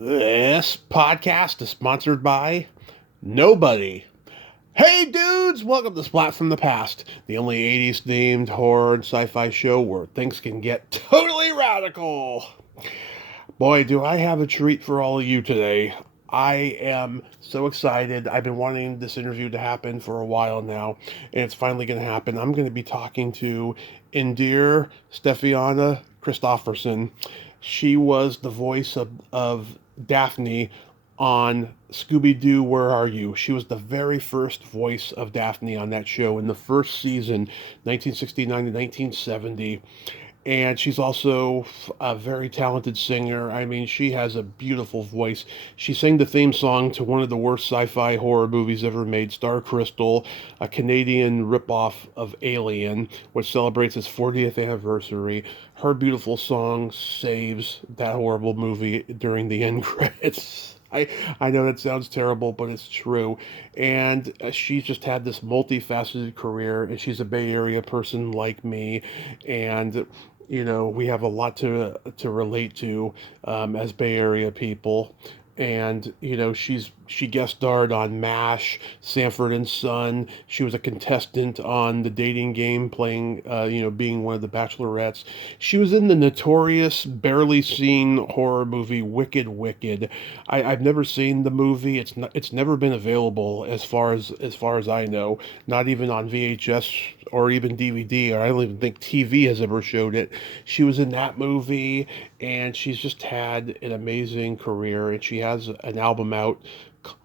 This podcast is sponsored by nobody. Hey dudes, welcome to Splat from the Past, the only 80s themed horror and sci-fi show where things can get totally radical. Boy, do I have a treat for all of you today. I am so excited. I've been wanting this interview to happen for a while now, and it's finally going to happen. I'm going to be talking to Indira Steffanianna Christopherson. She was the voice of Daphne on Scooby Doo, Where Are You? She was the very first voice of Daphne on that show in the first season, 1969 to 1970. And she's also a very talented singer. I mean, she has a beautiful voice. She sang the theme song to one of the worst sci-fi horror movies ever made, Star Crystal, a Canadian ripoff of Alien, which celebrates its 40th anniversary. Her beautiful song saves that horrible movie during the end credits. I know that sounds terrible, but it's true. And she's just had this multifaceted career, and she's a Bay Area person like me. And we have a lot to relate to as Bay Area people. And she guest starred on MASH, Sanford and Son. She was a contestant on The Dating Game, playing being one of the Bachelorettes. She was in the notorious, barely seen horror movie Wicked. I've never seen the movie. It's never been available as far as I know. Not even on VHS or even DVD, or I don't even think TV has ever showed it. She was in that movie, and she's just had an amazing career, and she has an album out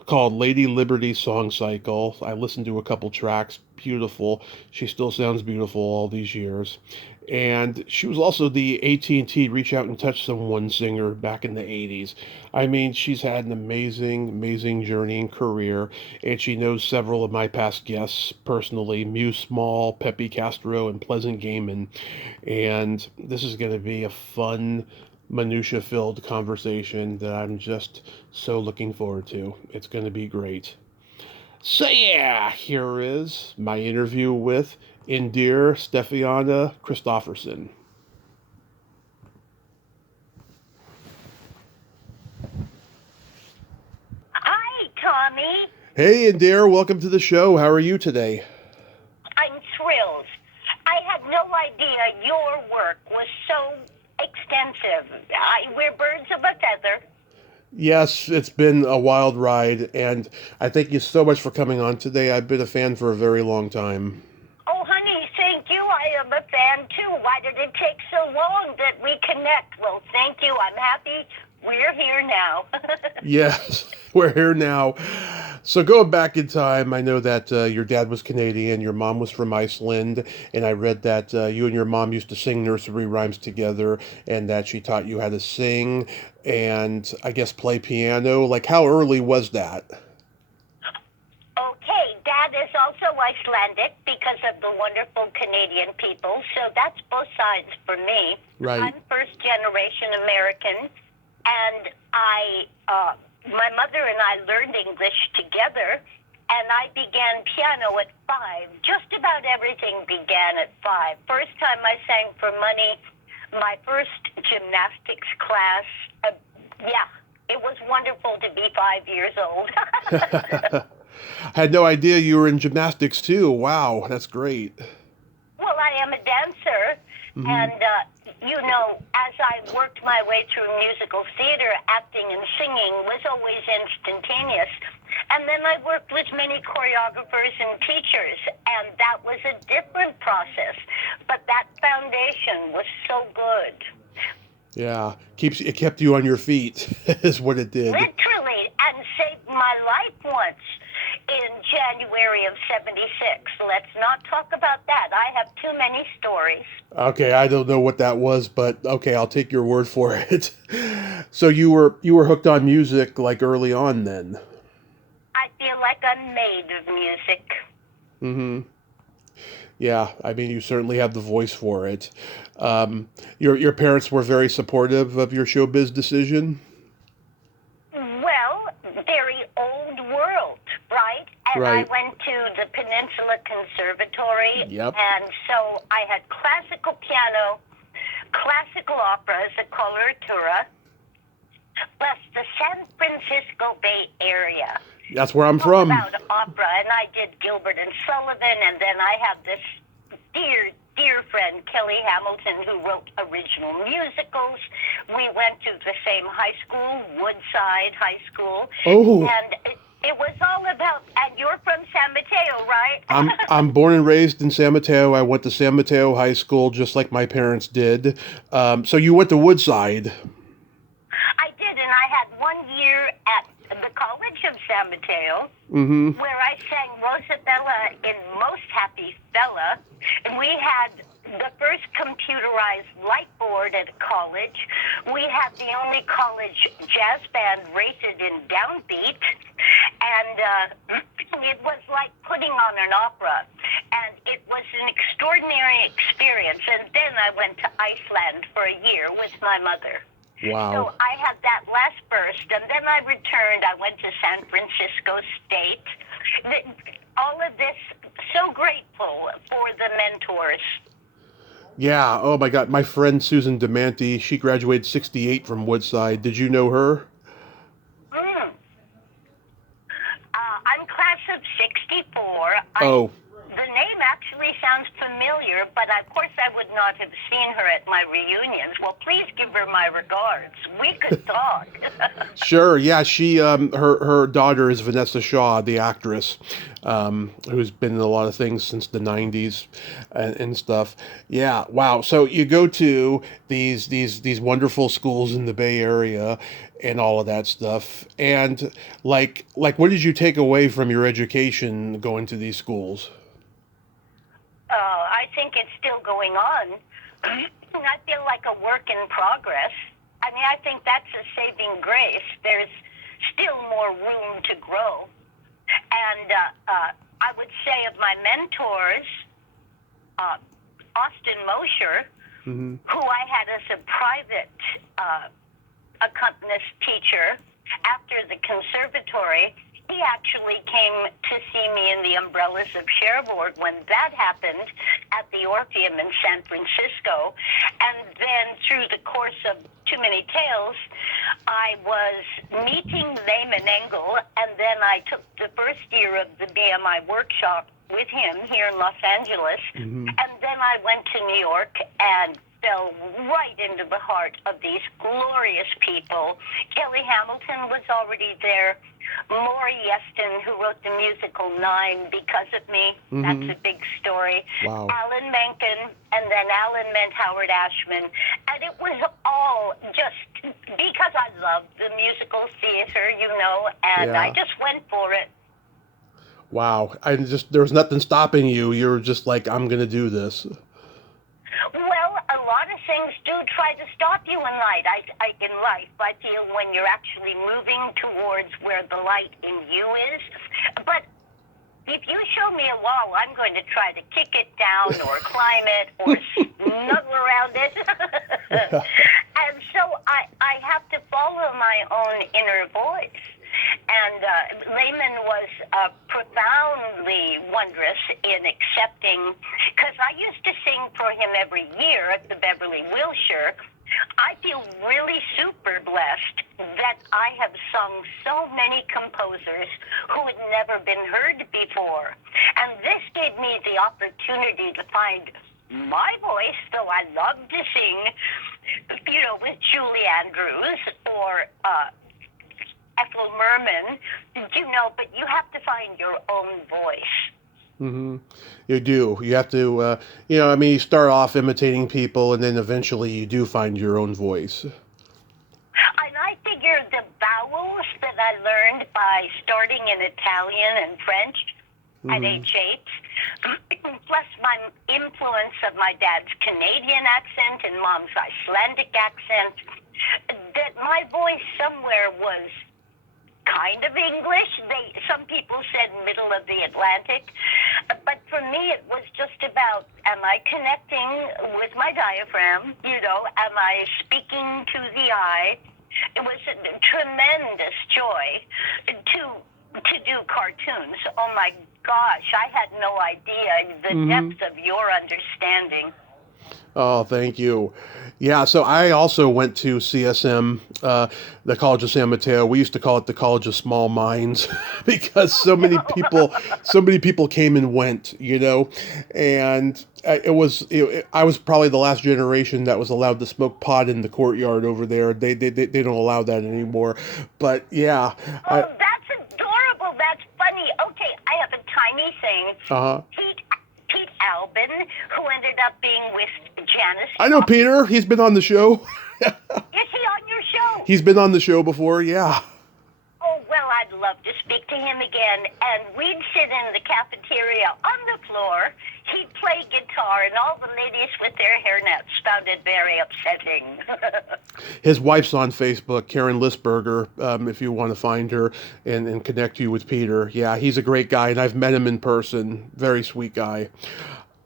called Lady Liberty Song Cycle. I listened to a couple tracks. Beautiful. She still sounds beautiful all these years. And she was also the AT&T Reach Out and Touch Someone singer back in the 80s. I mean, she's had an amazing journey and career, and she knows several of my past guests personally, Muse Small, Pepe Castro, and Pleasant Gaiman. And this is going to be a fun, minutia-filled conversation that I'm just so looking forward to. It's going to be great. So yeah, here is my interview with Indira Steffanianna Christopherson. Hi, Tommy. Hey Indira, welcome to the show. How are you today? I'm thrilled. I had no idea your work was so extensive. We're birds of a feather. Yes, it's been a wild ride, and I thank you so much for coming on today. I've been a fan for a very long time. Oh, honey, thank you. I am a fan, too. Why did it take so long that we connect? Well, thank you. I'm happy we're here now. Yes, we're here now. So going back in time, I know that your dad was Canadian, your mom was from Iceland, and I read that you and your mom used to sing nursery rhymes together, and that she taught you how to sing and I guess play piano. Like, how early was that? Okay, Dad is also Icelandic because of the wonderful Canadian people, so that's both sides for me. Right. I'm first generation American, and my mother and I learned English together, and I began piano at 5. Just about everything began at 5. First time I sang for money, my first gymnastics class. It was wonderful to be 5 years old. I had no idea you were in gymnastics too. Wow, that's great. Well, I am a dancer, and as I worked my way through musical theater, acting and singing was always instantaneous. And then I worked with many choreographers and teachers, and that was a different process. But that foundation was so good. Yeah, it kept you on your feet, is what it did. Literally, and saved my life once in January of 76. Let's not talk about that. I have too many stories. Okay, I don't know what that was, but okay, I'll take your word for it. So you were hooked on music like early on then. I feel like I'm made of music. Mm-hmm. Yeah, I mean, you certainly have the voice for it. Your parents were very supportive of your showbiz decision. Well, very old world, right? And I Right. went to the Peninsula Conservatory, Yep. and so I had classical piano, classical opera as a coloratura, plus the San Francisco Bay Area. That's where I'm It's all from. about opera, and I did Gilbert and Sullivan, and then I have this dear friend, Kelly Hamilton, who wrote original musicals. We went to the same high school, Woodside High School. Oh. And it was all about, and you're from San Mateo, right? I'm born and raised in San Mateo. I went to San Mateo High School just like my parents did. So you went to Woodside. I did, and I had 1 year at the College of San Mateo, where I sang Rosabella in Most Happy Fella, and we had the first computerized light board at college. We had the only college jazz band rated in downbeat, and it was like putting on an opera, and it was an extraordinary experience. And then I went to Iceland for a year with my mother. Wow. So I had that last burst, and then I returned. I went to San Francisco State. All of this, so grateful for the mentors. Yeah. Oh my God. My friend Susan DeManti, she graduated '68 from Woodside. Did you know her? I'm class of '64. Oh. The name actually sounds familiar, but of course I would not have seen her at my reunions. Well, please give her my regards. We could talk. Sure. Yeah. She her daughter is Vanessa Shaw, the actress, who's been in a lot of things since the '90s and stuff. Yeah. Wow. So you go to these wonderful schools in the Bay Area and all of that stuff. And like what did you take away from your education going to these schools? I think it's still going on. I feel like a work in progress. I mean, I think that's a saving grace. There's still more room to grow. And I would say of my mentors, Austin Mosher, who I had as a private accompanist teacher after the conservatory, he actually came to see me in the Umbrellas of Cherbourg when that happened at the Orpheum in San Francisco. And then through the course of Too Many Tales, I was meeting Lehman Engel, and then I took the first year of the BMI workshop with him here in Los Angeles. And then I went to New York and fell right into the heart of these glorious people. Kelly Hamilton was already there. Maury Yeston, who wrote the musical Nine because of me. That's a big story. Wow. Alan Menken, and then Alan met Howard Ashman. And it was all just because I loved the musical theater, you know, and Yeah. I just went for it. Wow. There was nothing stopping you. You were just like, I'm going to do this. Well, a lot of things do try to stop you in life. I feel when you're actually moving towards where the light in you is. But if you show me a wall, I'm going to try to kick it down or climb it or snuggle around it. And so I have to follow my own inner voice. And Lehman was profoundly wondrous in accepting, because I used to sing for him every year at the Beverly Wilshire. I feel really super blessed that I have sung so many composers who had never been heard before. And this gave me the opportunity to find my voice, though I love to sing, you know, with Julie Andrews or Ethel Merman, you know, but you have to find your own voice. You do. You have to, you start off imitating people, and then eventually you do find your own voice. And I figure the vowels that I learned by starting in Italian and French at age 8, plus my influence of my dad's Canadian accent and mom's Icelandic accent, that my voice somewhere was kind of English. Some people said middle of the Atlantic. But for me, it was just about, am I connecting with my diaphragm? You know, am I speaking to the eye? It was a tremendous joy to do cartoons. Oh my gosh, I had no idea the depth of your understanding. Oh, thank you. Yeah, so I also went to CSM, the College of San Mateo. We used to call it the College of Small Minds because so many people came and went, and I was probably the last generation that was allowed to smoke pot in the courtyard over there. They don't allow that anymore. But yeah, Oh, that's adorable. That's funny. Okay, I have a tiny thing. uh, Pete Albin, who ended up being with Janice I know Joplin. Peter. He's been on the show. Is he on your show? He's been on the show before. Yeah. Oh, well, I'd love to speak to him again. And we'd sit in the cafeteria on the floor. He'd play guitar, and all the ladies with their hairnets found it very upsetting. His wife's on Facebook, Karen Lisberger, if you want to find her and connect you with Peter. Yeah, he's a great guy, and I've met him in person. Very sweet guy.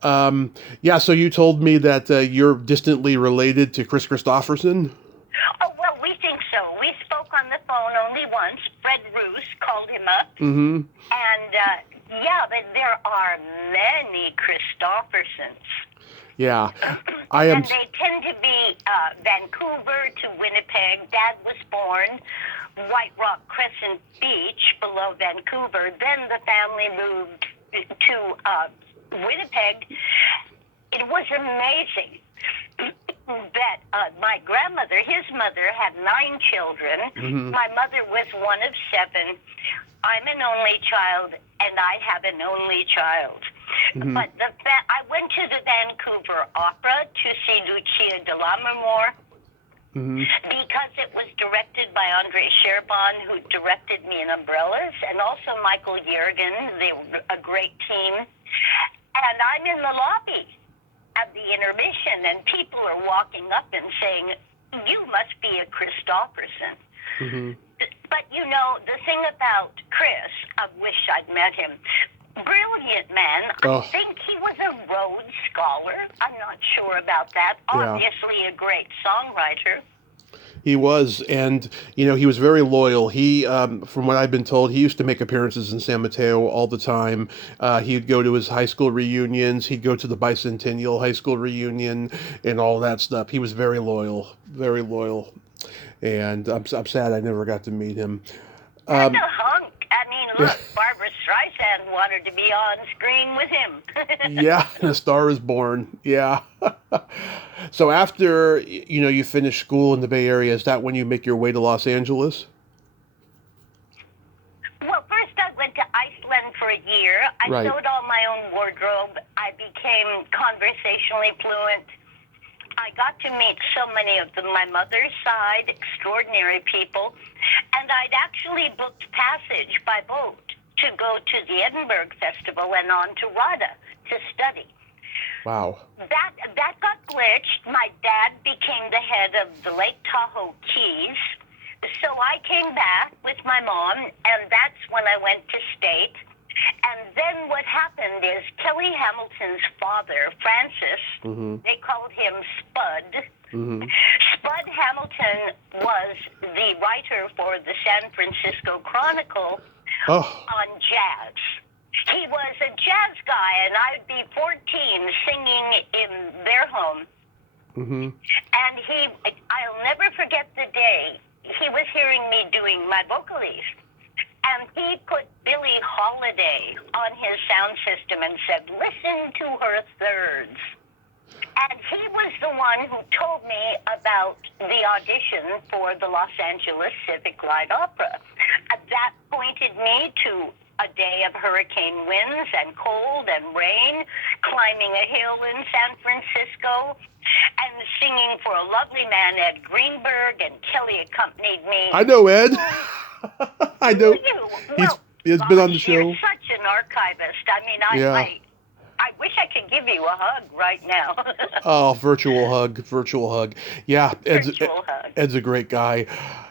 Yeah, so you told me that you're distantly related to Chris Christopherson? Oh, well, we think so. We spoke on the phone only once. Fred Roos called him up. Mm-hmm. And, yeah, but there are many Christophersons. Yeah. I am. And they tend to be Vancouver to Winnipeg. Dad was born White Rock Crescent Beach below Vancouver. Then the family moved to Winnipeg. It was amazing that my grandmother, his mother, had 9 children. Mm-hmm. My mother was one of 7. I'm an only child, and I have an only child. Mm-hmm. But I went to the Vancouver Opera to see Lucia de Lammermoor. Mm-hmm. Because it was directed by Andre Cherban, who directed Me in Umbrellas, and also Michael Yergin. They were a great team. And I'm in the lobby at the intermission, and people are walking up and saying, "You must be a Christopherson." Mm-hmm. But, the thing about Chris, I wish I'd met him. Brilliant man. I think he was a Rhodes Scholar. I'm not sure about that. Yeah. Obviously a great songwriter. He was, and he was very loyal. He, from what I've been told, he used to make appearances in San Mateo all the time. He'd go to his high school reunions. He'd go to the Bicentennial High School reunion and all that stuff. He was very loyal, and I'm sad I never got to meet him. That's a hunk. I mean, look, Barbara Streisand wanted to be on screen with him. Yeah, and A Star Is Born. Yeah. So after, you finish school in the Bay Area, is that when you make your way to Los Angeles? Well, first I went to Iceland for a year. I sewed all my own wardrobe. I became conversationally fluent. I got to meet so many of my mother's side, extraordinary people, and I'd actually booked passage by boat to go to the Edinburgh Festival and on to RADA to study. Wow. That got glitched. My dad became the head of the Lake Tahoe Keys, so I came back with my mom, and that's when I went to state. And then what happened is Kelly Hamilton's father, Francis, they called him Spud. Mm-hmm. Spud Hamilton was the writer for the San Francisco Chronicle on jazz. He was a jazz guy, and I'd be 14 singing in their home. Mm-hmm. And I'll never forget the day he was hearing me doing my vocals. And he put Billie Holiday on his sound system and said, "Listen to her thirds." And he was the one who told me about the audition for the Los Angeles Civic Light Opera. That pointed me to a day of hurricane winds and cold and rain, climbing a hill in San Francisco, and singing for a lovely man, Ed Greenberg, and Kelly accompanied me. I know Ed. I know. He's been on the show. You're such an archivist. I mean, I wish I could give you a hug right now. Oh, virtual hug. Yeah, Ed's a great guy.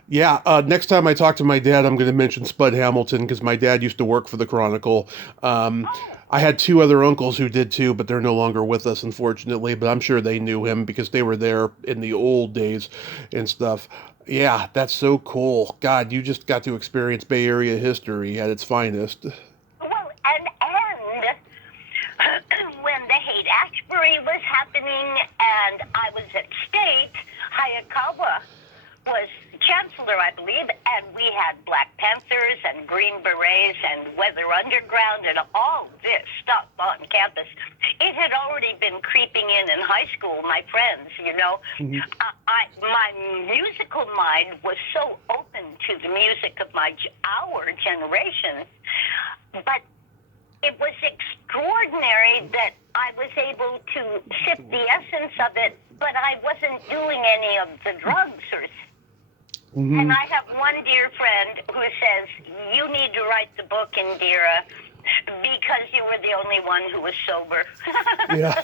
Yeah, next time I talk to my dad, I'm going to mention Spud Hamilton because my dad used to work for the Chronicle. I had 2 other uncles who did too, but they're no longer with us, unfortunately. But I'm sure they knew him because they were there in the old days and stuff. Yeah, that's so cool. God, you just got to experience Bay Area history at its finest. Well, and when the Haight-Ashbury was happening, and I was at State. Hayakawa was chancellor, I believe, and we had Black Panthers and Green Berets and Weather Underground and all this stuff on campus. It had already been creeping in high school, my friends, you know. Mhm. My musical mind was so open to the music of our generation, but it was extraordinary that I was able to sip the essence of it, but I wasn't doing any of the drugs or. Mhm. And I have one dear friend who says, you need to write the book, Indira, because you were the only one who was sober. Yeah.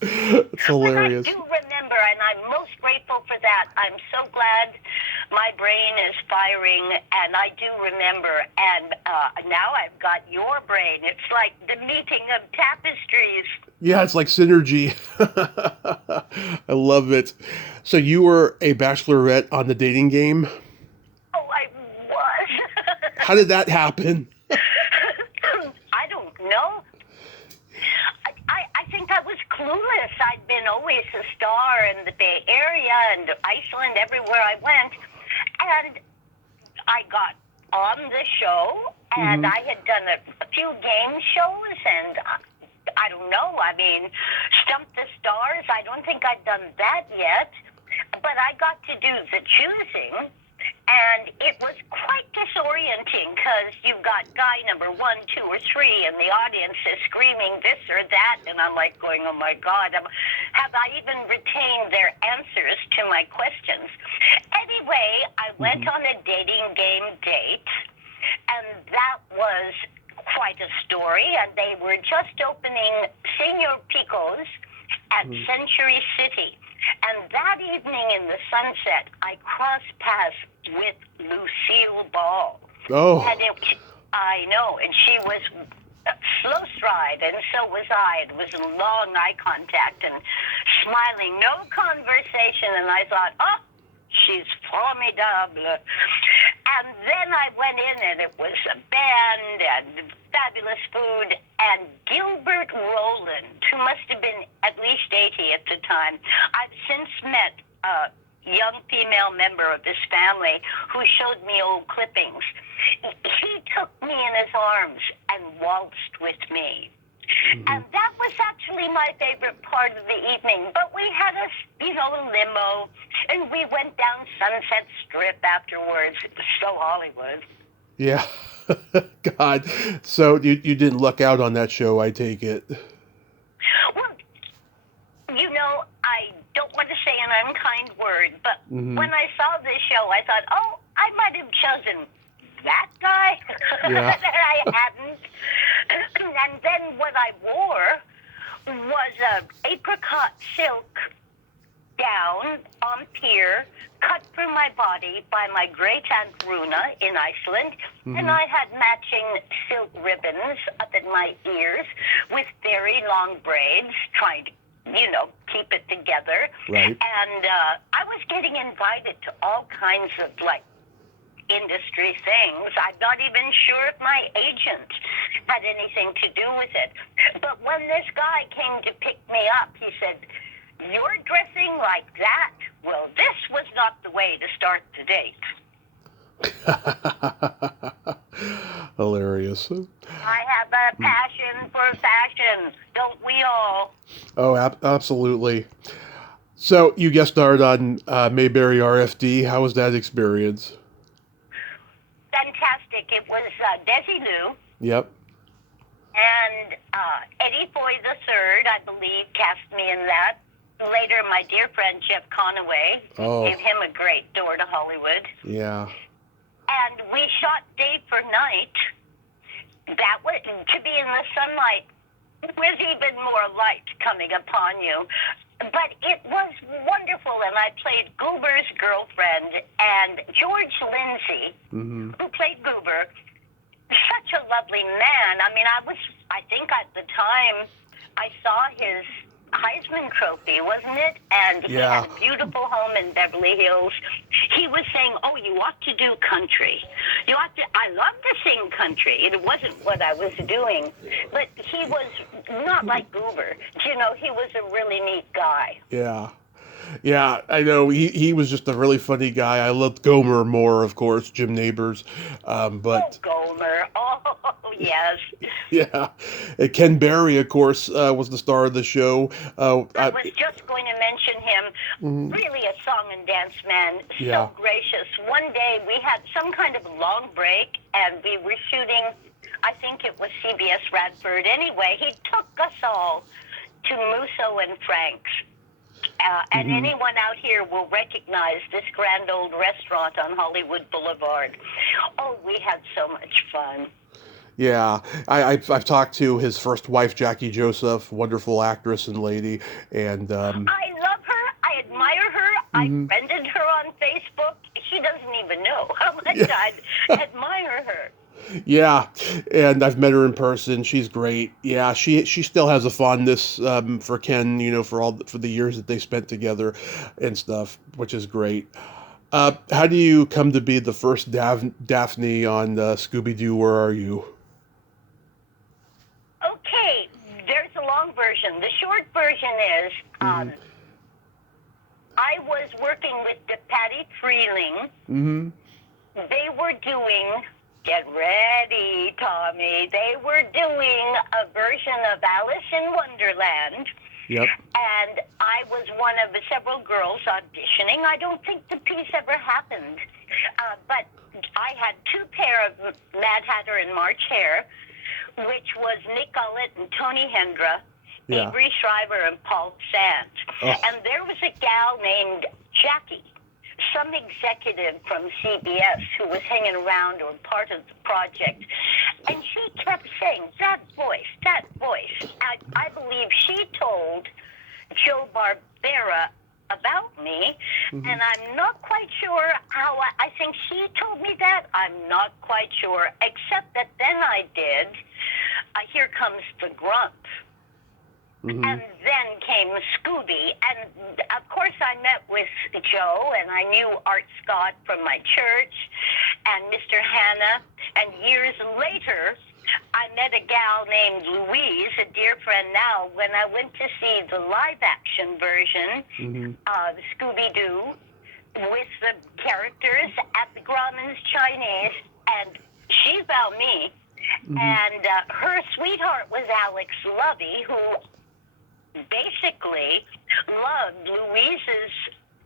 It's hilarious. But I do remember, and I'm most grateful for that. I'm so glad my brain is firing, and I do remember. And now I've got your brain. It's like the meeting of tapestries. Yeah, it's like synergy. I love it. So you were a bachelorette on the dating game? Oh, I was. How did that happen? I don't know. I think I was clueless. I'd been always a star in the Bay Area and Iceland, everywhere I went. And I got on the show, and I had done a few game shows, and I don't know. I mean, Stump the Stars, I don't think I'd done that yet. But I got to do the choosing. And it was quite disorienting because you've got guy number 1, 2, or 3, and the audience is screaming this or that, and I'm like going, oh my God, have I even retained their answers to my questions? Anyway, I went on a dating game date, and that was quite a story, and they were just opening Senor Pico's at Century City. And that evening in the sunset, I crossed paths with Lucille Ball. Oh. And I know, and she was slow stride, and so was I. It was long eye contact and smiling, no conversation, and I thought, oh, she's formidable. And then I went in, and it was a band and fabulous food, and Gilbert Rowland, who must have been at least 80 at the time. I've since met a young female member of his family who showed me old clippings. He took me in his arms and waltzed with me. And that was actually my favorite part of the evening. But we had a limo, and we went down Sunset Strip afterwards. It was so Hollywood. Yeah. God. So you didn't luck out on that show, I take it. Well, I don't want to say an unkind word, but when I saw this show, I thought, oh, I might have chosen that guy Yeah. that I hadn't. And then what I wore was a apricot silk gown on pier, cut for my body by my great aunt Runa in Iceland, and I had matching silk ribbons up in my ears with very long braids, trying to, keep it together. Right. And I was getting invited to all kinds of industry things. I'm not even sure if my agent had anything to do with it. But when this guy came to pick me up, he said, "You're dressing like that? Well, this was not the way to start the date." Hilarious. I have a passion for fashion, don't we all? Oh, absolutely. So you guest starred on Mayberry RFD. How was that experience? Fantastic. It was Desi Lou Yep. and Eddie Foy III, I believe, cast me in that. Later, my dear friend Jeff Conaway gave him a great door to Hollywood. Yeah. And we shot day for night. That was, to be in the sunlight with even more light coming upon you. But it was wonderful, and I played Goober's girlfriend, and George Lindsay, who played Goober, such a lovely man. I mean, I think at the time I saw his Heisman Trophy, wasn't it? And he Yeah. had a beautiful home in Beverly Hills. He was saying, "Oh, you ought to do country. You ought to." I love to sing country. It wasn't what I was doing, but he was not like Goober. You know, he was a really neat guy. Yeah. Yeah, I know. He was just a really funny guy. I loved Gomer more, of course, Jim Neighbors. Oh, But Gomer. Oh, yes. yeah, and Ken Berry, of course, was the star of the show. I was just going to mention him. Mhm. Really a song and dance man. Yeah. So gracious. One day we had some kind of long break and we were shooting, I think it was CBS Radford. Anyway, he took us all to Musso and Frank's. And anyone out here will recognize this grand old restaurant on Hollywood Boulevard. Oh, we had so much fun. Yeah, I've talked to his first wife, Jackie Joseph, wonderful actress and lady, and I love her. I admire her. I friended her on Facebook. She doesn't even know how much I admire her. yeah, and I've met her in person. She's great. Yeah, she still has a fondness for Ken, for the years that they spent together and stuff, which is great. How do you come to be the first Daphne on Scooby Doo? Where are you? Okay, there's a long version. The short version is I was working with the Patty Freeling. Mm-hmm. They were doing, get ready, Tommy, they were doing a version of Alice in Wonderland. Yep. And I was one of the several girls auditioning. I don't think the piece ever happened. But I had two pair of Mad Hatter and March hair, which was Nick Ullett and Tony Hendra, Yeah. Avery Shriver and Paul Sant. Oh. And there was a gal named Jackie, some executive from CBS who was hanging around or part of the project. And she kept saying, that voice, that voice. I believe she told Joe Barbera about me, and I'm not quite sure how I think she told me that. I'm not quite sure, except that then I did Here Comes the Grunt. Mm-hmm. And then came Scooby. And, of course, I met with Joe, and I knew Art Scott from my church, and Mr. Hanna. And years later, I met a gal named Louise, a dear friend now, when I went to see the live-action version of Scooby Doo with the characters at the Grauman's Chinese, and she found me. And her sweetheart was Alex Lovey, who basically loved Louise's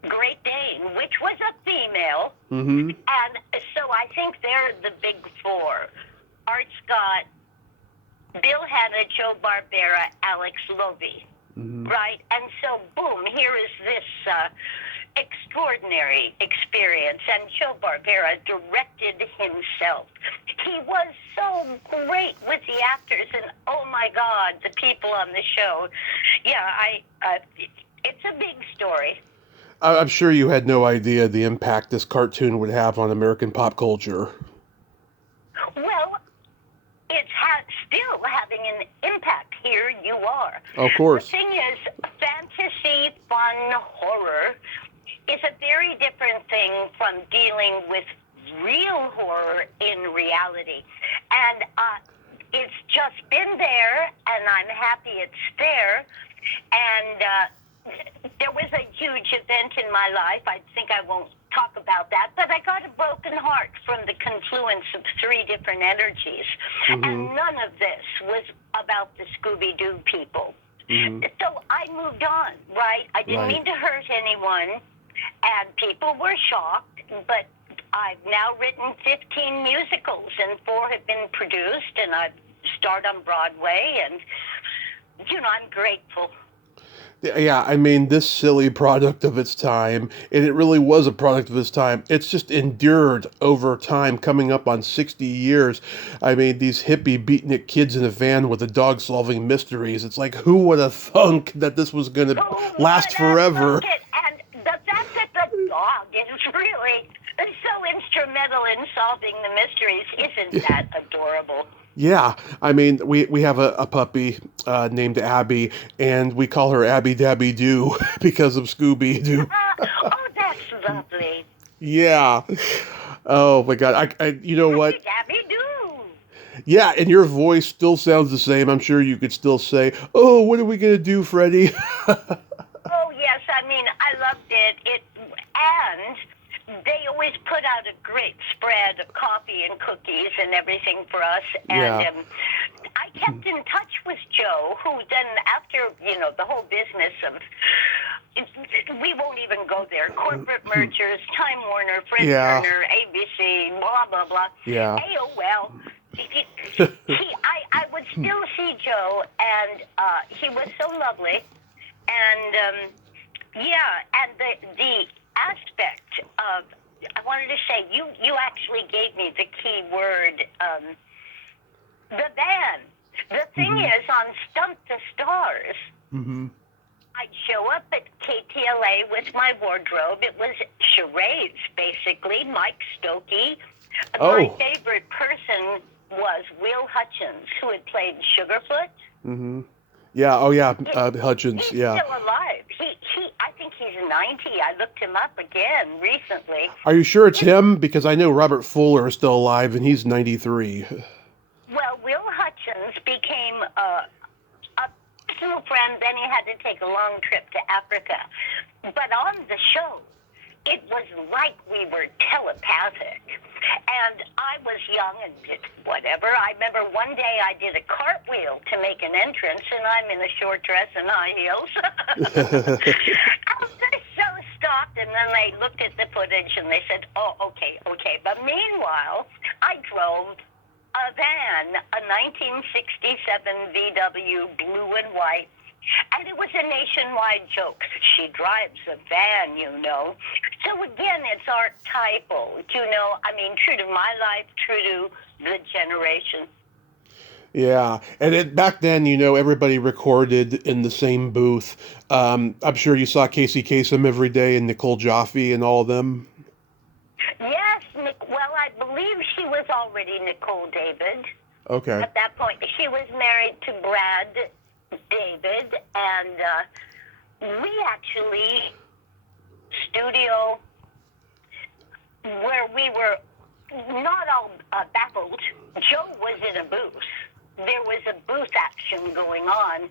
Great Dane, which was a female. And so I think they're the big four. Art Scott, Bill Hanna, Joe Barbera, Alex Lovey. Right? And so, boom, here is this extraordinary experience. And Joe Barbera directed himself. He was so great with the actors, and oh my God, the people on the show. Yeah, it's a big story. I'm sure you had no idea the impact this cartoon would have on American pop culture. Well, it's still having an impact. Here you are. Of course. The thing is, fantasy, fun, horror is a very different thing from dealing with real horror in reality. And it's just been there, and I'm happy it's there. And there was a huge event in my life. I think I won't talk about that, but I got a broken heart from the confluence of three different energies. And none of this was about the Scooby Doo people. So I moved on, right? I didn't mean to hurt anyone, and people were shocked, but I've now written 15 musicals, and 4 have been produced, and I've starred on Broadway, and, I'm grateful. Yeah, I mean, this silly product of its time, and it really was a product of its time, it's just endured over time, coming up on 60 years. I mean, these hippie beatnik kids in a van with a dog solving mysteries. It's like, who would have thunk that this was going to last forever? And the fact that the dog is really so instrumental in solving the mysteries, isn't that adorable? Yeah, I mean, we have a puppy named Abby, and we call her Abby Dabby Doo because of Scooby Doo. Oh, that's lovely. Yeah. Oh my God. You know Happy what? dabby do. Yeah, and your voice still sounds the same. I'm sure you could still say, "Oh, what are we gonna do, Freddie?" Oh yes, I mean I loved it. And they always put out a great spread of coffee and cookies and everything for us. And Yeah. I kept in touch with Joe, who then after the whole business of we won't even go there. Corporate mergers, Time Warner, Fred Yeah. Turner, ABC, blah blah blah. Yeah. AOL. I would still see Joe, and he was so lovely, and yeah, and the aspect of I wanted to say you actually gave me the key word, the van. The thing is, on Stump the Stars, Mm-hmm. I'd show up at KTLA with my wardrobe. It was charades, basically. Mike Stokey. My Oh. favorite person was Will Hutchins, who had played Sugarfoot. Mm-hmm. Yeah. Oh, yeah. He, Hutchins. he's Yeah. still alive. I think he's 90. I looked him up again recently. Are you sure it's him? Because I know Robert Fuller is still alive, and he's 93. Well, Will Hutchins became a personal friend. Then he had to take a long trip to Africa. But on the show, it was like we were telepathic. And I was young and whatever. I remember one day I did a cartwheel to make an entrance, and I'm in a short dress and high heels. And the show stopped, and then they looked at the footage, and they said, oh, okay. But meanwhile, I drove a van, a 1967 VW, blue and white, and it was a nationwide joke. She drives a van, So again, it's archetypal, I mean, true to my life, true to the generation. Yeah, and back then, everybody recorded in the same booth. I'm sure you saw Casey Kasem every day and Nicole Jaffe and all of them. Yes, well, I believe she was already Nicole David. Okay. At that point, she was married to Brad David, and we actually studio where we were not all baffled. Joe was in a booth. There was a booth action going on,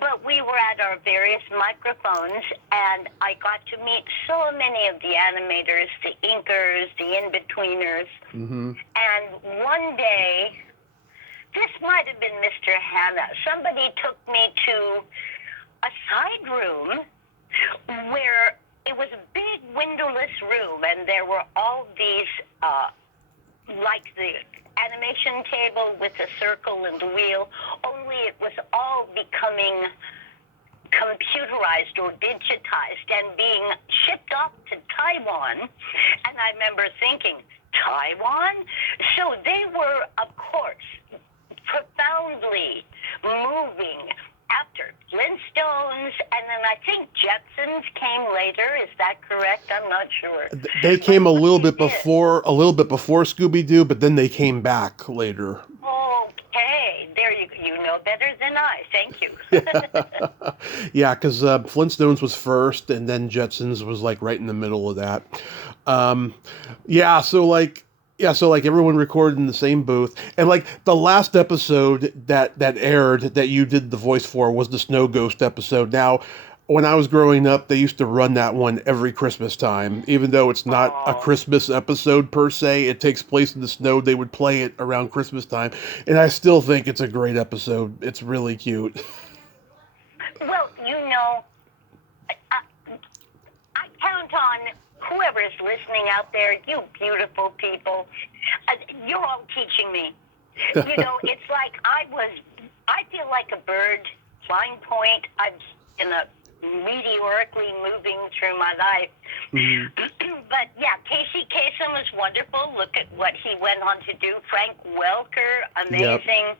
but we were at our various microphones, and I got to meet so many of the animators, the inkers, the in-betweeners. Mm-hmm. And one day, this might have been Mr. Hanna, somebody took me to a side room where it was a big windowless room, and there were all these, like the animation table with the circle and the wheel, only it was all becoming computerized or digitized and being shipped off to Taiwan. And I remember thinking, Taiwan? So they were, of course, profoundly moving after Flintstones, and then I think Jetsons came later. Is that correct? I'm not sure. They came a little bit did. before Scooby Doo, but then they came back later. Okay, there you know better than I. Thank you. Yeah, because Flintstones was first, and then Jetsons was like right in the middle of that. Um, yeah, so like everyone recorded in the same booth, and like the last episode that aired that you did the voice for was the Snow Ghost episode. Now, when I was growing up, they used to run that one every Christmas time, even though it's not a Christmas episode per se. It takes place in the snow. They would play it around Christmas time, and I still think it's a great episode. It's really cute. Well, I count on whoever is listening out there, you beautiful people. You're all teaching me. It's like I feel like a bird flying point. I'm in a meteorically moving through my life. Mhm. But yeah, Casey Kasem was wonderful. Look at what he went on to do. Frank Welker, amazing. Yep.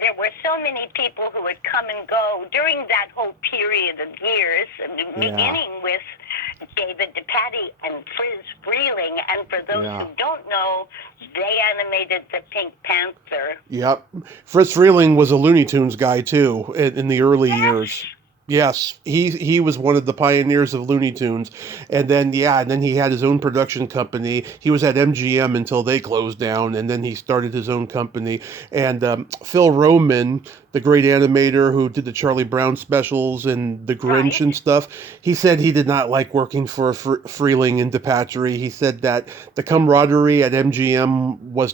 There were so many people who would come and go during that whole period of years, beginning with David DePatie and Frizz Freeling. And for those who don't know, they they animated the Pink Panther. Yep. Fritz Freleng was a Looney Tunes guy too in the early Yes. years. Yes, he was one of the pioneers of Looney Tunes, and then he had his own production company. He was at MGM until they closed down, and then he started his own company. And Phil Roman, the great animator who did the Charlie Brown specials and the Grinch and stuff, he said he did not like working for Freleng and DePatrick. He said that the camaraderie at MGM was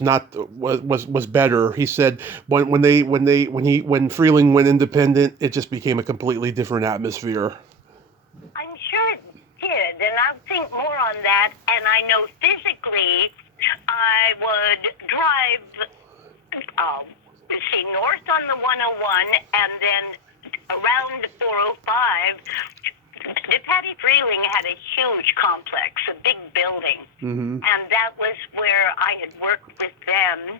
better. He said when Freleng went independent, it just became a completely different atmosphere. I'm sure it did, and I'll think more on that. And I know physically, I would drive, north on the 101, and then around the 405. Patty Freleng had a huge complex, a big building, and that was where I had worked with them.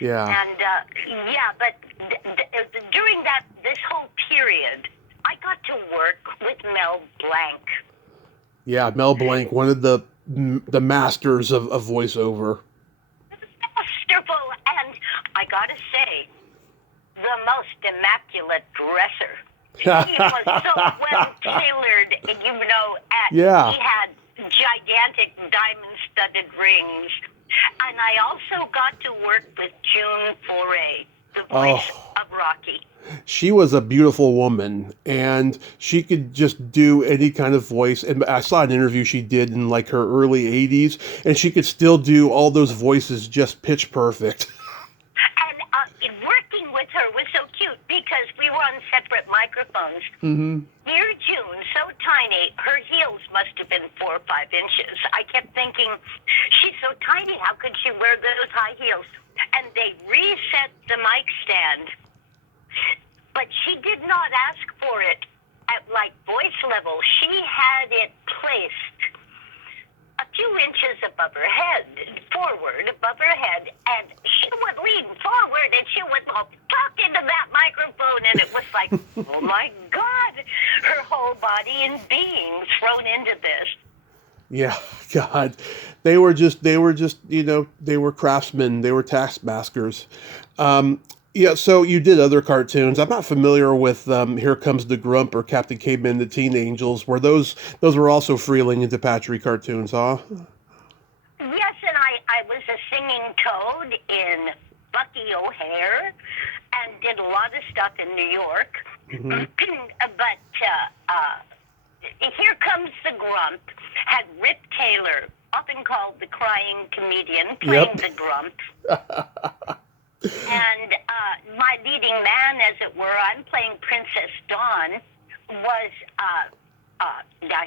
Yeah. And but during this whole period, I got to work with Mel Blanc. Yeah, Mel Blanc, one of the masters of voiceover. Masterful, and I gotta say, the most immaculate dresser. He was so well tailored, he had gigantic diamond-studded rings. And I also got to work with June Foray, the voice of Rocky. She was a beautiful woman, and she could just do any kind of voice. And I saw an interview she did in like her early 80s, and she could still do all those voices just pitch perfect. And working with her was so cute because we were on separate microphones. Dear June, so tiny, her heels must have been 4 or 5 inches. I kept thinking, she's so tiny, how could she wear those high heels? And they reset the mic stand, but she did not ask for it at voice level. She had it placed a few inches above her head, forward above her head, and she would lean forward and she would talk into that microphone, and it was like, oh my God, her whole body and being thrown into this. Yeah, God, they were just, they were craftsmen, they were taskmasters. Yeah, so you did other cartoons. I'm not familiar with Here Comes the Grump or Captain Caveman and the Teen Angels. Those were also Freleng and DePatrick cartoons, huh? Yes, and I was a singing toad in Bucky O'Hare and did a lot of stuff in New York. But Here Comes the Grump had Rip Taylor, often called the crying comedian, playing the Grump. And my leading man, as it were, I'm playing Princess Dawn, was,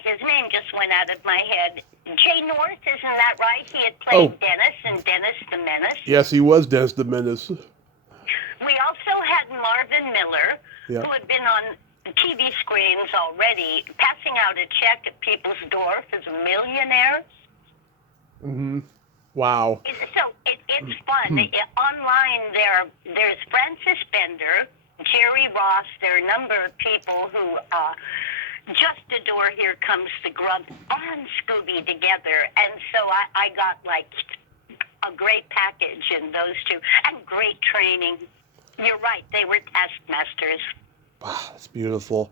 his name just went out of my head. Jay North, isn't that right? He had played Dennis in Dennis the Menace. Yes, he was Dennis the Menace. We also had Marvin Miller, who had been on TV screens already, passing out a check at people's door as a millionaire. Wow. So it's fun. Online, there's Francis Bender, Jerry Ross. There are a number of people who just adore Here Comes the Grump and Scooby together. And so I got a great package in those two, and great training. You're right, they were taskmasters. Wow, that's beautiful.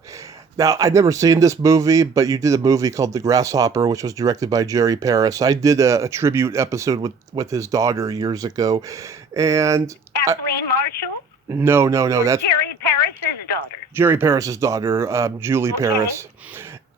Now, I'd never seen this movie, but you did a movie called The Grasshopper, which was directed by Jerry Paris. I did a tribute episode with his daughter years ago. And Kathleen Marshall? No. That's Jerry Paris's daughter. Jerry Paris's daughter, Julie Paris.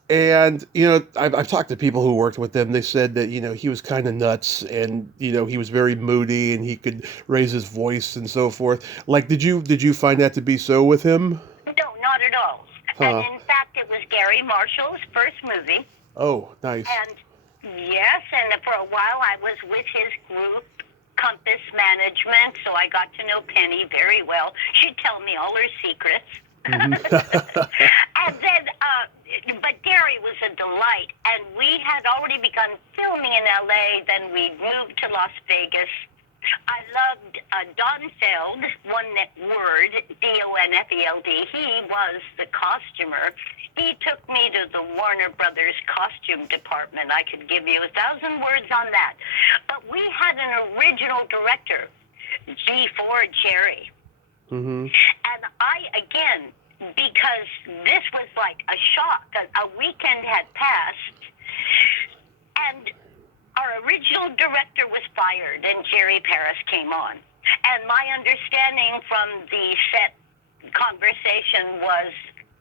And, I've talked to people who worked with him. They said that, he was kind of nuts and, he was very moody and he could raise his voice and so forth. Did you find that to be so with him? No, not at all. And in fact, it was Gary Marshall's first movie. Oh, nice. And yes, and for a while I was with his group, Compass Management, so I got to know Penny very well. She'd tell me all her secrets. And then, but Gary was a delight, and we had already begun filming in L.A., then we moved to Las Vegas. I loved Don Feld, one word, Donfeld. He was the costumer. He took me to the Warner Brothers costume department. I could give you 1,000 words on that. But we had an original director before Jerry. Mm-hmm. And again, because this was like a shock, a weekend had passed, and our original director was fired, and Jerry Paris came on. And my understanding from the set conversation was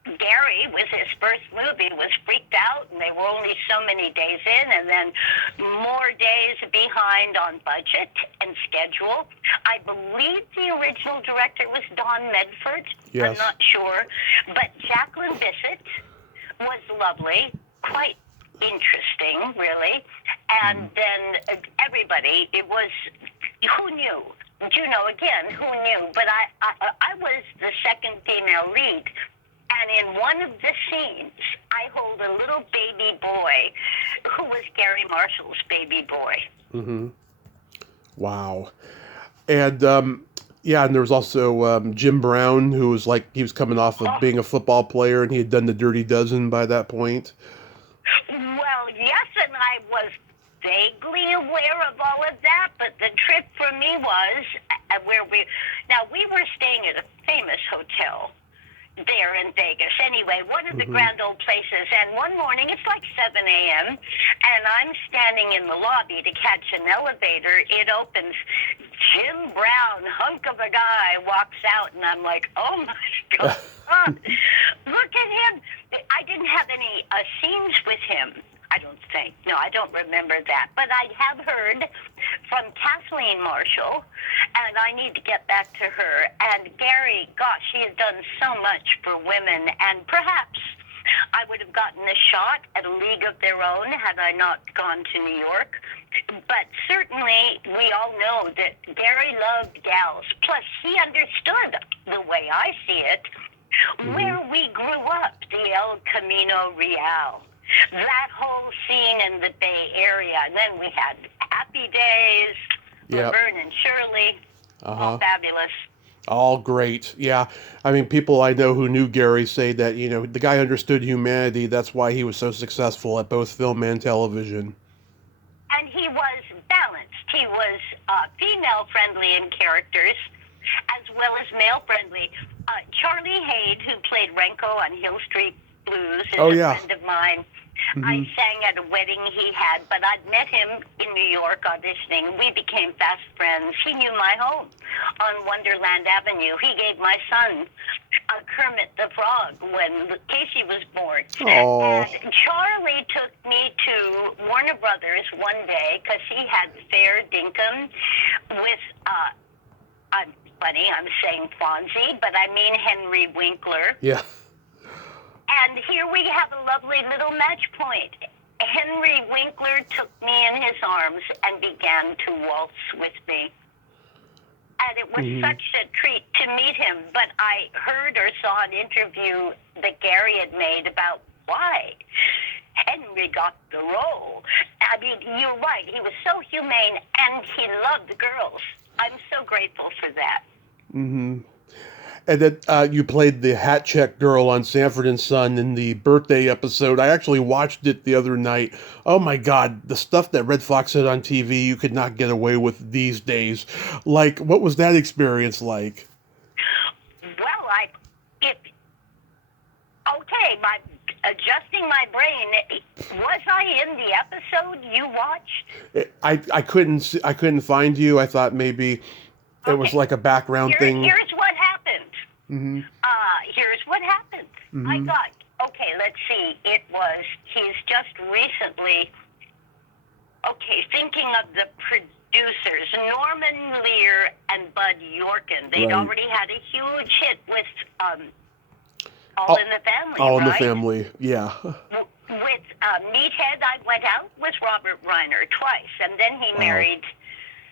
Gary, with his first movie, was freaked out, and they were only so many days in, and then more days behind on budget and schedule. I believe the original director was Don Medford. Yes. I'm not sure. But Jacqueline Bisset was lovely, quite interesting, really. And then everybody, it was, who knew? Again, who knew? But I was the second female lead. And in one of the scenes, I hold a little baby boy who was Gary Marshall's baby boy. Mm-hmm. Wow. And, and there was also Jim Brown, who was he was coming off of being a football player, and he had done the Dirty Dozen by that point. Well, yes, and I was vaguely aware of all of that, but the trip for me was we were staying at a famous hotel there in Vegas. Anyway, one of the grand old places, and one morning, it's like 7 a.m., and I'm standing in the lobby to catch an elevator. It opens. Jim Brown, hunk of a guy, walks out, and I'm like, oh my God, look at him. I didn't have any scenes with him, I don't think. No, I don't remember that. But I have heard from Kathleen Marshall, and I need to get back to her. And Gary, gosh, she has done so much for women, and perhaps I would have gotten a shot at A League of Their Own had I not gone to New York. But certainly, we all know that Gary loved gals. Plus, he understood, the way I see it, where we grew up, the El Camino Real. That whole scene in the Bay Area. And then we had Happy Days, Laverne and Shirley, all fabulous. All great, yeah. I mean, people I know who knew Gary say that, the guy understood humanity. That's why he was so successful at both film and television. And he was balanced. He was female-friendly in characters, as well as male-friendly. Charlie Haid, who played Renko on Hill Street Blues, is a friend of mine. I sang at a wedding he had, but I'd met him in New York auditioning. We became fast friends. He knew my home on Wonderland Avenue. He gave my son a Kermit the Frog when Casey was born. Aww. And Charlie took me to Warner Brothers one day because he had Fair Dinkum with, I'm funny, I'm saying Fonzie, but I mean Henry Winkler. Yeah. And here we have a lovely little match point. Henry Winkler took me in his arms and began to waltz with me. And it was such a treat to meet him. But I heard or saw an interview that Gary had made about why Henry got the role. I mean, you're right. He was so humane, and he loved the girls. I'm so grateful for that. Mm-hmm. And then you played the hat check girl on Sanford and Son in the birthday episode. I actually watched it the other night. Oh my God, the stuff that Red Fox said on TV, you could not get away with these days. What was that experience like? Well, adjusting my brain. Was I in the episode you watched? I couldn't find you. I thought maybe it was like a background thing. Here's what happened. Mm-hmm. Here's what happened. Mm-hmm. I thought, let's see. He's just recently, thinking of the producers, Norman Lear and Bud Yorkin. They'd already had a huge hit with All in the Family, All in the Family, yeah. With Meathead, I went out with Robert Reiner twice, and then he married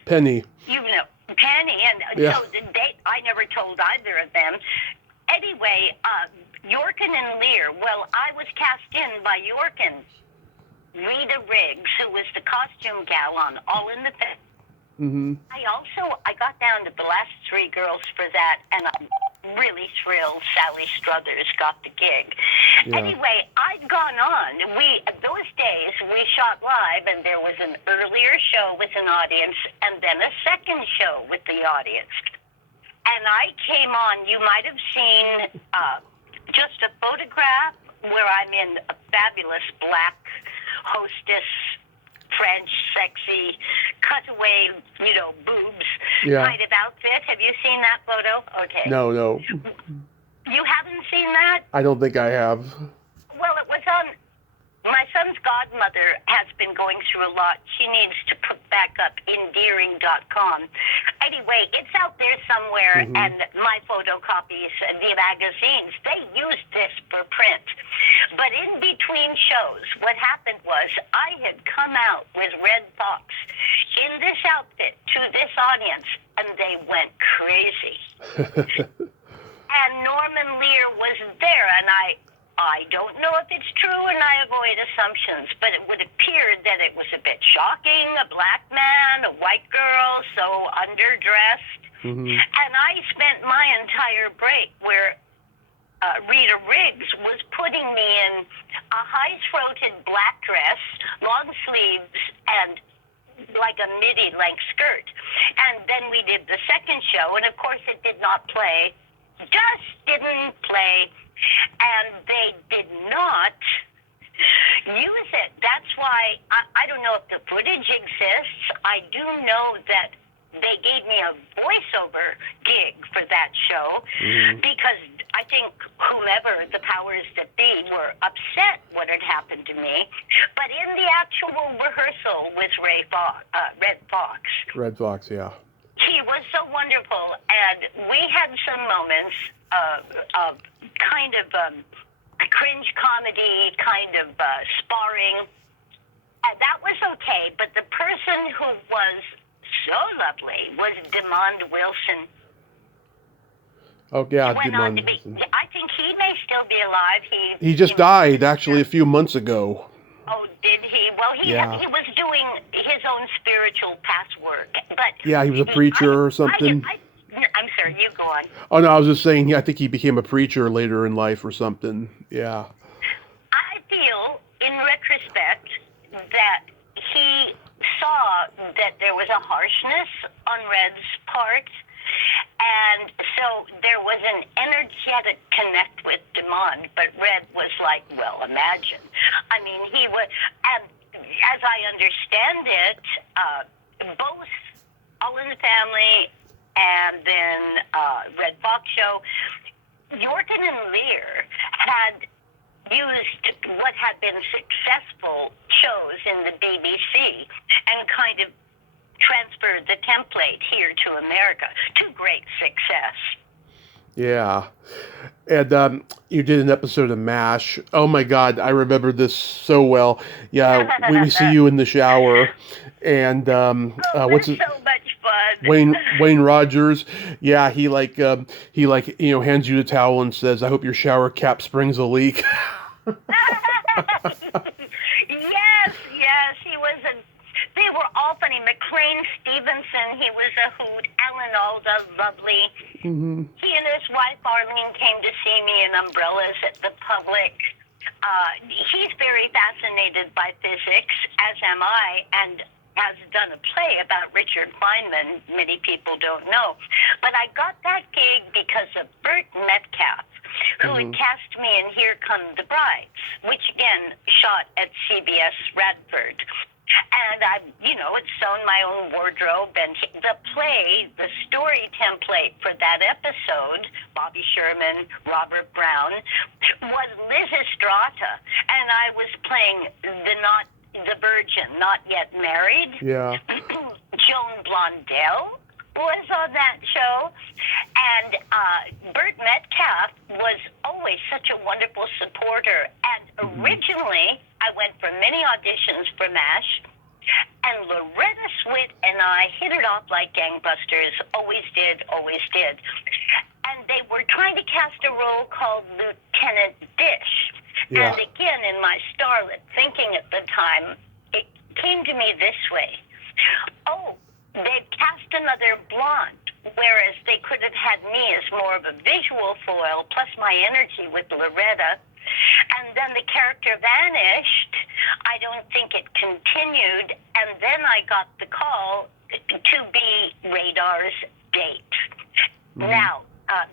Penny. Penny, and so I never told either of them. Anyway, Yorkin and Lear, well, I was cast in by Yorkin. Rita Riggs, who was the costume gal on All in the Family. Mm-hmm. I got down to the last three girls for that, and really thrilled Sally Struthers got the gig. Yeah. Anyway, I'd gone on. Those days, we shot live, and there was an earlier show with an audience, and then a second show with the audience. And I came on, you might have seen just a photograph where I'm in a fabulous black hostess, French, sexy, cutaway, boobs kind of outfit. Have you seen that photo? Okay. No. You haven't seen that? I don't think I have. Well, it was on. My son's godmother has been going through a lot. She needs to put back up endearing.com. Anyway, it's out there somewhere, and my photocopies, the magazines, they used this for print. But in between shows, what happened was I had come out with Red Fox in this outfit to this audience, and they went crazy. And Norman Lear was there, and I don't know if it's true, and I avoid assumptions, but it would appear that it was a bit shocking, a black man, a white girl, so underdressed. And I spent my entire break where Rita Riggs was putting me in a high-throated black dress, long sleeves, and like a midi-length skirt. And then we did the second show, and of course it did not play, just didn't play. And they did not use it. That's why I don't know if the footage exists. I do know that they gave me a voiceover gig for that show because I think whomever the powers that be were upset what had happened to me. But in the actual rehearsal with Red Fox, yeah. He was so wonderful, and we had some moments of kind of cringe comedy, kind of sparring. That was okay, but the person who was so lovely was DeMond Wilson. Oh, yeah, DeMond. I think he may still be alive. He just died, actually, a few months ago. Oh, did he? Well, he was doing his own spiritual past work. But yeah, he was a preacher or something. I'm sorry, you go on. Oh, no, I was just saying, I think he became a preacher later in life or something. Yeah. I feel, in retrospect, that he saw that there was a harshness on Red's part, and so there was an energetic connect with DeMond, but Red was like, well, imagine. I mean, he was, and as I understand it, both All in the Family and then Red Fox Show, Yorkin and Lear had used what had been successful shows in the BBC and kind of transferred the template here to America to great success. Yeah. And you did an episode of MASH. Oh my God, I remember this so well. Yeah, we see you in the shower, and what's it? So much fun. Wayne Rogers. Yeah, he hands you the towel and says, "I hope your shower cap springs a leak." Yes, he was they were all funny. McLean Stevenson, he was a hoot. Alan Alda, lovely. He and his wife Arlene came to see me in umbrellas at the Public. He's very fascinated by physics, as am I, and has done a play about Richard Feynman. Many people don't know. But I got that gig because of Burt Metcalf, who had cast me in Here Come the Brides, which again shot at CBS Radford. And I'd sewn my own wardrobe, and the play, the story template for that episode, Bobby Sherman, Robert Brown, was Liz Estrada, and I was playing the virgin, not yet married. Yeah. Joan Blondell was on that show, and Burt Metcalf was always such a wonderful supporter. And originally, I went for many auditions for MASH, and Loretta Swit and I hit it off like gangbusters, always did. And they were trying to cast a role called Lieutenant Dish. Yeah. And again, in my starlet thinking at the time, it came to me this way. Oh, they've cast another blonde, whereas they could have had had me as more of a visual foil, plus my energy with Loretta. And then the character vanished. I don't think it continued. And then I got the call to be Radar's date. Now,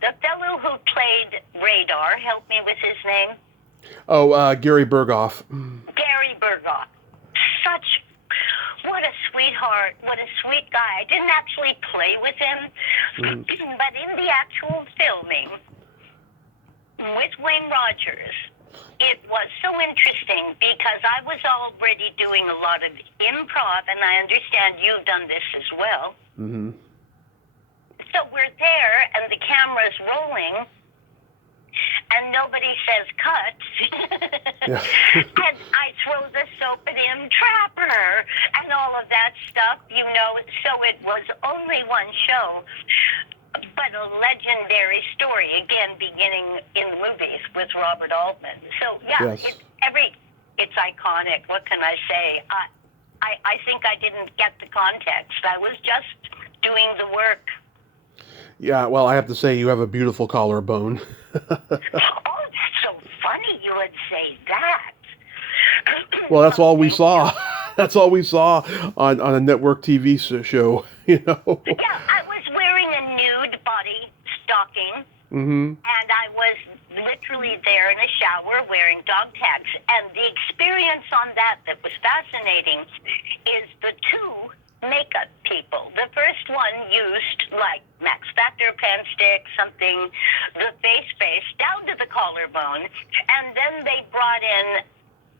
the fellow who played Radar, help me with his name. Oh, Gary Berghoff. Gary Berghoff. What a sweetheart, what a sweet guy. I didn't actually play with him, but in the actual filming with Wayne Rogers, it was so interesting because I was already doing a lot of improv, and I understand you've done this as well. Mm-hmm. So we're there, and the camera's rolling, and nobody says cut. Yeah. And I throw the soap at him, trap her, and all of that stuff, you know. So it was only one show, but a legendary story, again, beginning in the movies with Robert Altman. So, yeah, Yes. it's iconic. What can I say? I think I didn't get the context. I was just doing the work. Yeah, well, I have to say you have a beautiful collarbone. Oh, that's so funny you would say that. Well, that's all we saw. That's all we saw on a network TV show, you know. Yeah, I was wearing a nude body stocking, Mm-hmm. and I was literally there in a shower wearing dog tags. And the experience on that was fascinating is the two makeup people. The first one used like Max Factor pen stick, something, the face down to the collarbone, and then they brought in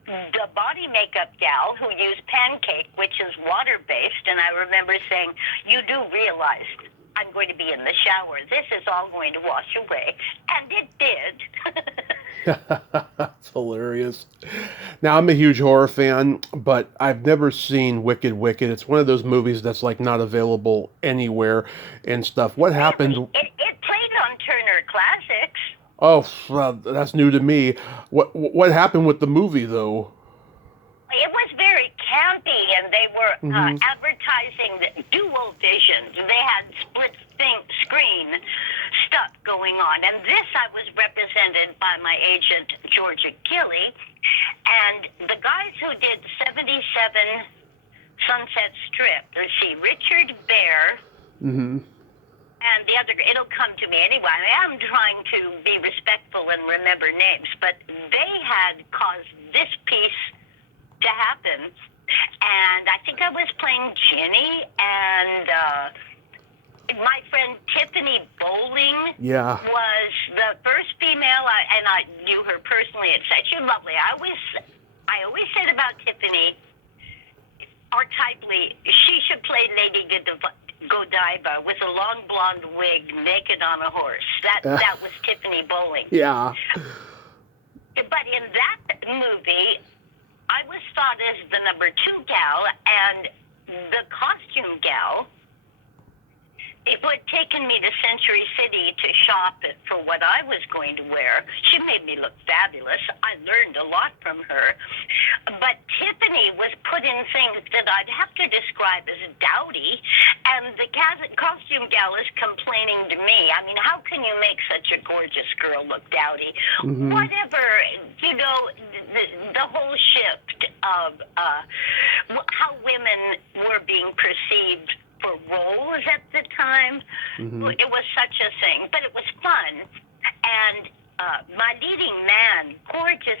the body makeup gal who used Pancake, which is water-based, and I remember saying, you do realize I'm going to be in the shower. This is all going to wash away. And it did. That's hilarious. Now, I'm a huge horror fan, but I've never seen Wicked. It's one of those movies that's like not available anywhere and stuff. What happened? It played on Turner Classics. Oh, that's new to me. What happened with the movie, though? It was very campy, and they were advertising the dual visions. They had split screen stuff going on. And this I was represented by my agent, Georgia Gilly. And the guys who did 77 Sunset Strip, let's see, Richard Bear, and the other, it'll come to me anyway. I am trying to be respectful and remember names, but they had caused this piece to happen. And I think I was playing Ginny, and my friend Tiffany Bowling was the first female, and I knew her personally. She's lovely. I always said about Tiffany, archetypally, she should play Lady Godiva with a long blonde wig, naked on a horse. That was Tiffany Bowling. Yeah. But in that movie, I was thought as the number 2 gal, and the costume gal, it had taken me to Century City to shop for what I was going to wear. She made me look fabulous. I learned a lot from her. But Tiffany was put in things that I'd have to describe as dowdy, and the costume gal is complaining to me. I mean, how can you make such a gorgeous girl look dowdy? Whatever, you know, the whole shift of how women were being perceived for roles at the time. It was such a thing, but it was fun. And my leading man, gorgeous,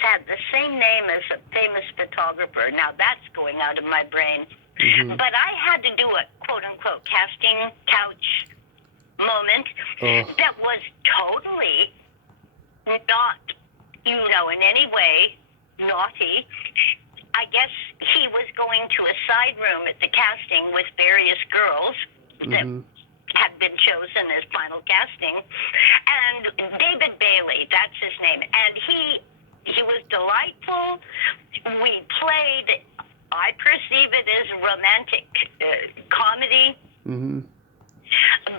had the same name as a famous photographer. Now that's going out of my brain. But I had to do a quote-unquote casting couch moment that was totally not, you know, in any way naughty. I guess he was going to a side room at the casting with various girls that had been chosen as final casting. And David Bailey, that's his name. And he was delightful. We played, I perceive it as romantic comedy.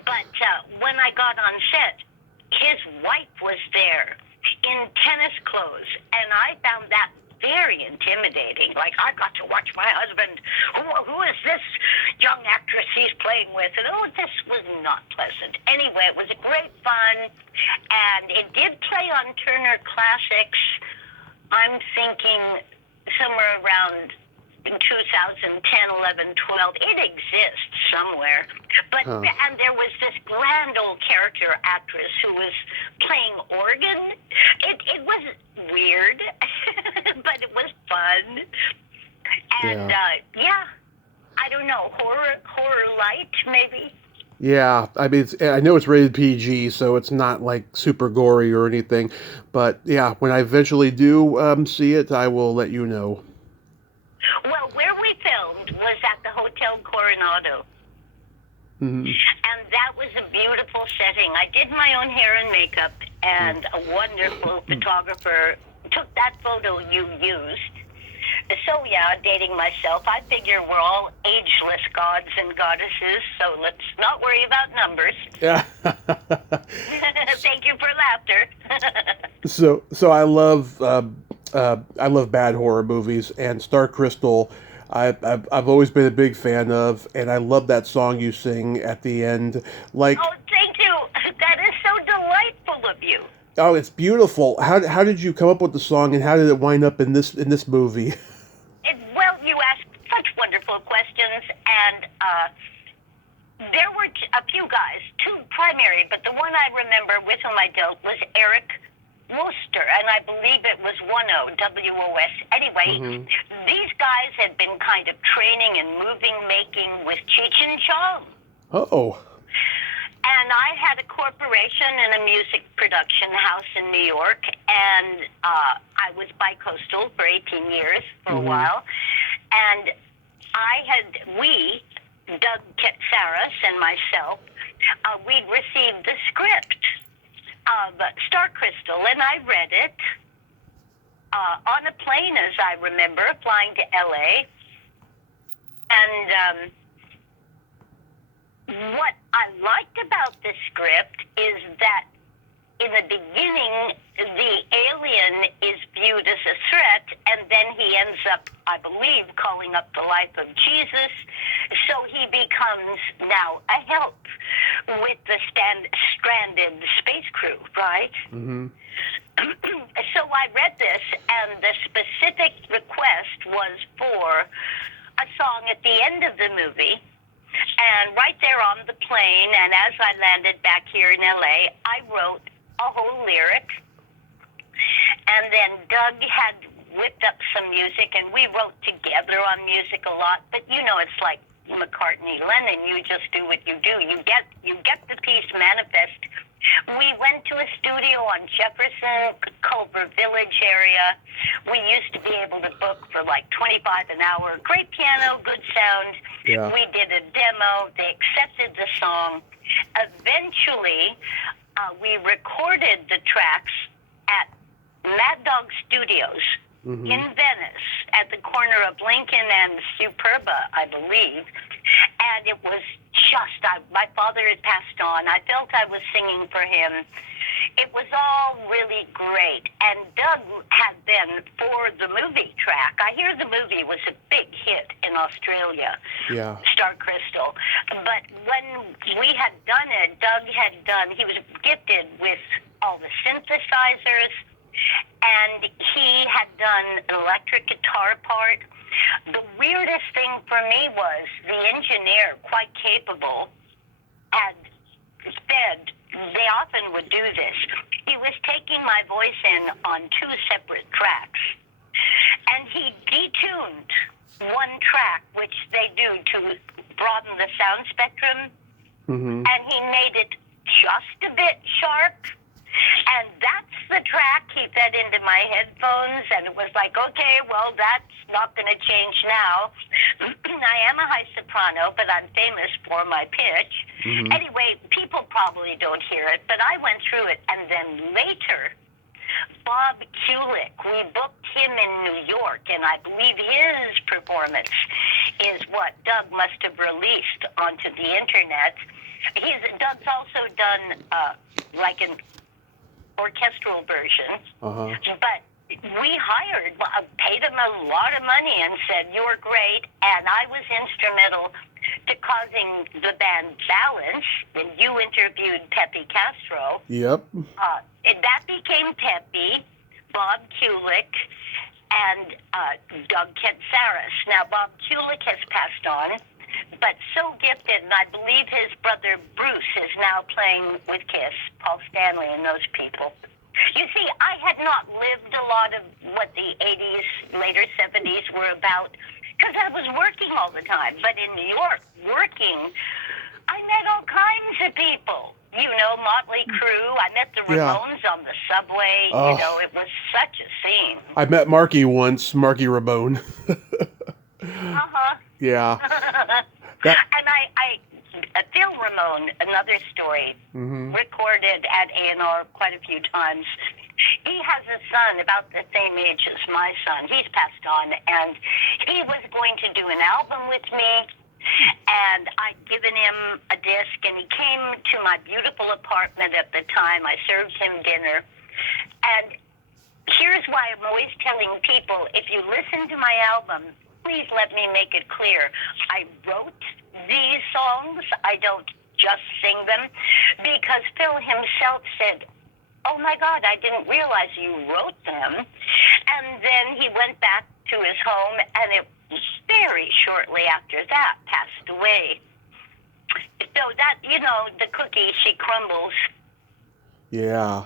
But when I got on set, his wife was there in tennis clothes. And I found that very intimidating. Like, I got to watch my husband. Who is this young actress he's playing with. And, this was not pleasant. Anyway, it was great fun, and it did play on Turner Classics. I'm thinking somewhere around 2010, 11, 12. It exists somewhere. But and there was this grand old character actress who was playing organ. It was weird, but it was fun. And I don't know, horror light maybe. Yeah, I mean, I know it's rated PG, so it's not like super gory or anything. But yeah, when I eventually do see it, I will let you know. Well, where we filmed was at the Hotel Coronado. Mm-hmm. And that was a beautiful setting. I did my own hair and makeup, and a wonderful photographer took that photo you used. So, dating myself, I figure we're all ageless gods and goddesses, so let's not worry about numbers. Yeah. Thank you for laughter. So I love bad horror movies, and Star Crystal I've always been a big fan of, and I love that song you sing at the end. Like, oh, thank you. That is so delightful of you. Oh, it's beautiful. How did you come up with the song, and how did it wind up in this movie? Well, you asked such wonderful questions, and there were a few guys, two primary, but the one I remember with whom I dealt was Eric Wooster, and I believe it was WOS. Anyway, these guys had been kind of training and making with Cheech and Chong. Oh. And I had a corporation and a music production house in New York, and I was bi-coastal for 18 years for a while. And we, Doug Ketsaris and myself, we'd received the script of Star Crystal, and I read it on a plane, as I remember, flying to L.A. And what I liked about the script is that in the beginning, the alien is viewed as a threat, and then he ends up, I believe, calling up the life of Jesus. So he becomes now a help with the stranded space crew, right? Mm-hmm. So I read this, and the specific request was for a song at the end of the movie. And right there on the plane, and as I landed back here in L.A., I wrote a whole lyric. And then Doug had whipped up some music, and we wrote together on music a lot. But, it's like McCartney, Lennon, you just do what you do. You get the piece manifest. We went to a studio on Jefferson, Culver Village area. We used to be able to book for like $25 an hour. Great piano, good sound. Yeah. We did a demo. They accepted the song. Eventually, we recorded the tracks at Mad Dog Studios in Venice at the corner of Lincoln and Superba, I believe. And it was my father had passed on. I felt I was singing for him. It was all really great. And Doug had been for the movie track. I hear the movie was a big hit in Australia, Star Crystal. But when we had done it, he was gifted with all the synthesizers, and he had done an electric guitar part. The weirdest thing for me was the engineer, quite capable, had said, they often would do this, he was taking my voice in on two separate tracks, and he detuned one track, which they do to broaden the sound spectrum, and he made it just a bit sharp. And that's the track he fed into my headphones, and it was like, okay, well, that's not going to change now. I am a high soprano, but I'm famous for my pitch. Anyway, people probably don't hear it, but I went through it. And then later, Bob Kulick, we booked him in New York, and I believe his performance is what Doug must have released onto the internet. Doug's also done like an orchestral version, but we paid him a lot of money and said, you're great, and I was instrumental to causing the band Balance, when you interviewed Pepe Castro, Yep. that became Pepe, Bob Kulick, and Doug Katsaris. Now, Bob Kulick has passed on, but so gifted, and I believe his brother Bruce is now playing with Kiss, Paul Stanley and those people. You see, I had not lived a lot of what the 80s, later 70s were about, because I was working all the time. But in New York, working, I met all kinds of people. You know, Motley Crue. I met the Ramones on the subway. Oh. You know, it was such a scene. I met Marky once, Marky Ramone. Yeah. And I Phil Ramone, another story, recorded at A&R quite a few times. He has a son about the same age as my son. He's passed on, and he was going to do an album with me, and I'd given him a disc, and he came to my beautiful apartment at the time. I served him dinner, and here's why I'm always telling people, if you listen to my album, please let me make it clear. I wrote these songs. I don't just sing them, because Phil himself said, "Oh my God, I didn't realize you wrote them." And then he went back to his home, and it was very shortly after that passed away. So that, you know, the cookie, she crumbles. Yeah.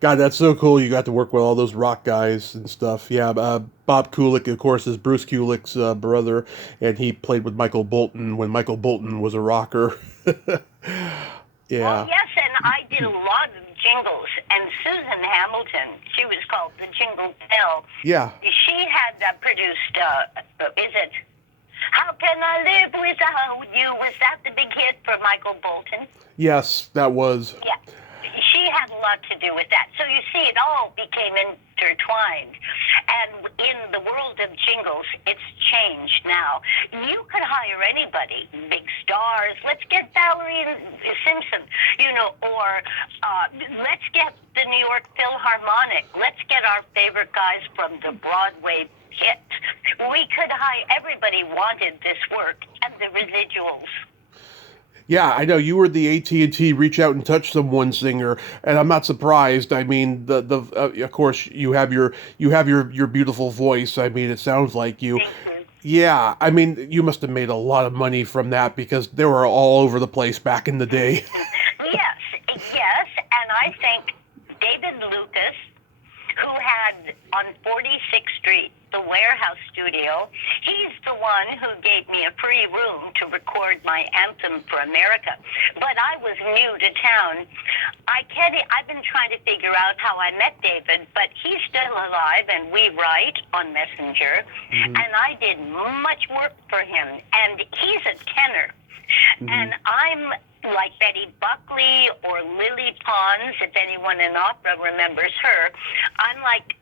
God, that's so cool. You got to work with all those rock guys and stuff. Yeah. Bob Kulick, of course, is Bruce Kulick's brother, and he played with Michael Bolton when Michael Bolton was a rocker. Yeah. Well, yes, and I did a lot of jingles. And Susan Hamilton, she was called the Jingle Bell. Yeah. She had produced, is it How Can I Live Without You? Was that the big hit for Michael Bolton? Yes, that was. Yeah. She had a lot to do with that. So you see, it all became intertwined. And in the world of jingles, it's changed now. You could hire anybody, big stars. Let's get Valerie Simpson, you know, or let's get the New York Philharmonic. Let's get our favorite guys from the Broadway hit. We could hire, everybody wanted this work and the residuals. Yeah, I know you were the AT&T reach out and touch someone singer, and I'm not surprised. I mean, of course you have your beautiful voice. I mean, it sounds like you. Thank you. Yeah, I mean, you must have made a lot of money from that because they were all over the place back in the day. Yes, and I think David Lucas, who had on 46th Street, the Warehouse Studio, he's the one who gave me a free room to record my anthem for America. But I was new to town. I've been trying to figure out how I met David, but he's still alive, and we write on Messenger, and I did much work for him, and he's a tenor. And I'm like Betty Buckley or Lily Pons, if anyone in opera remembers her. I'm like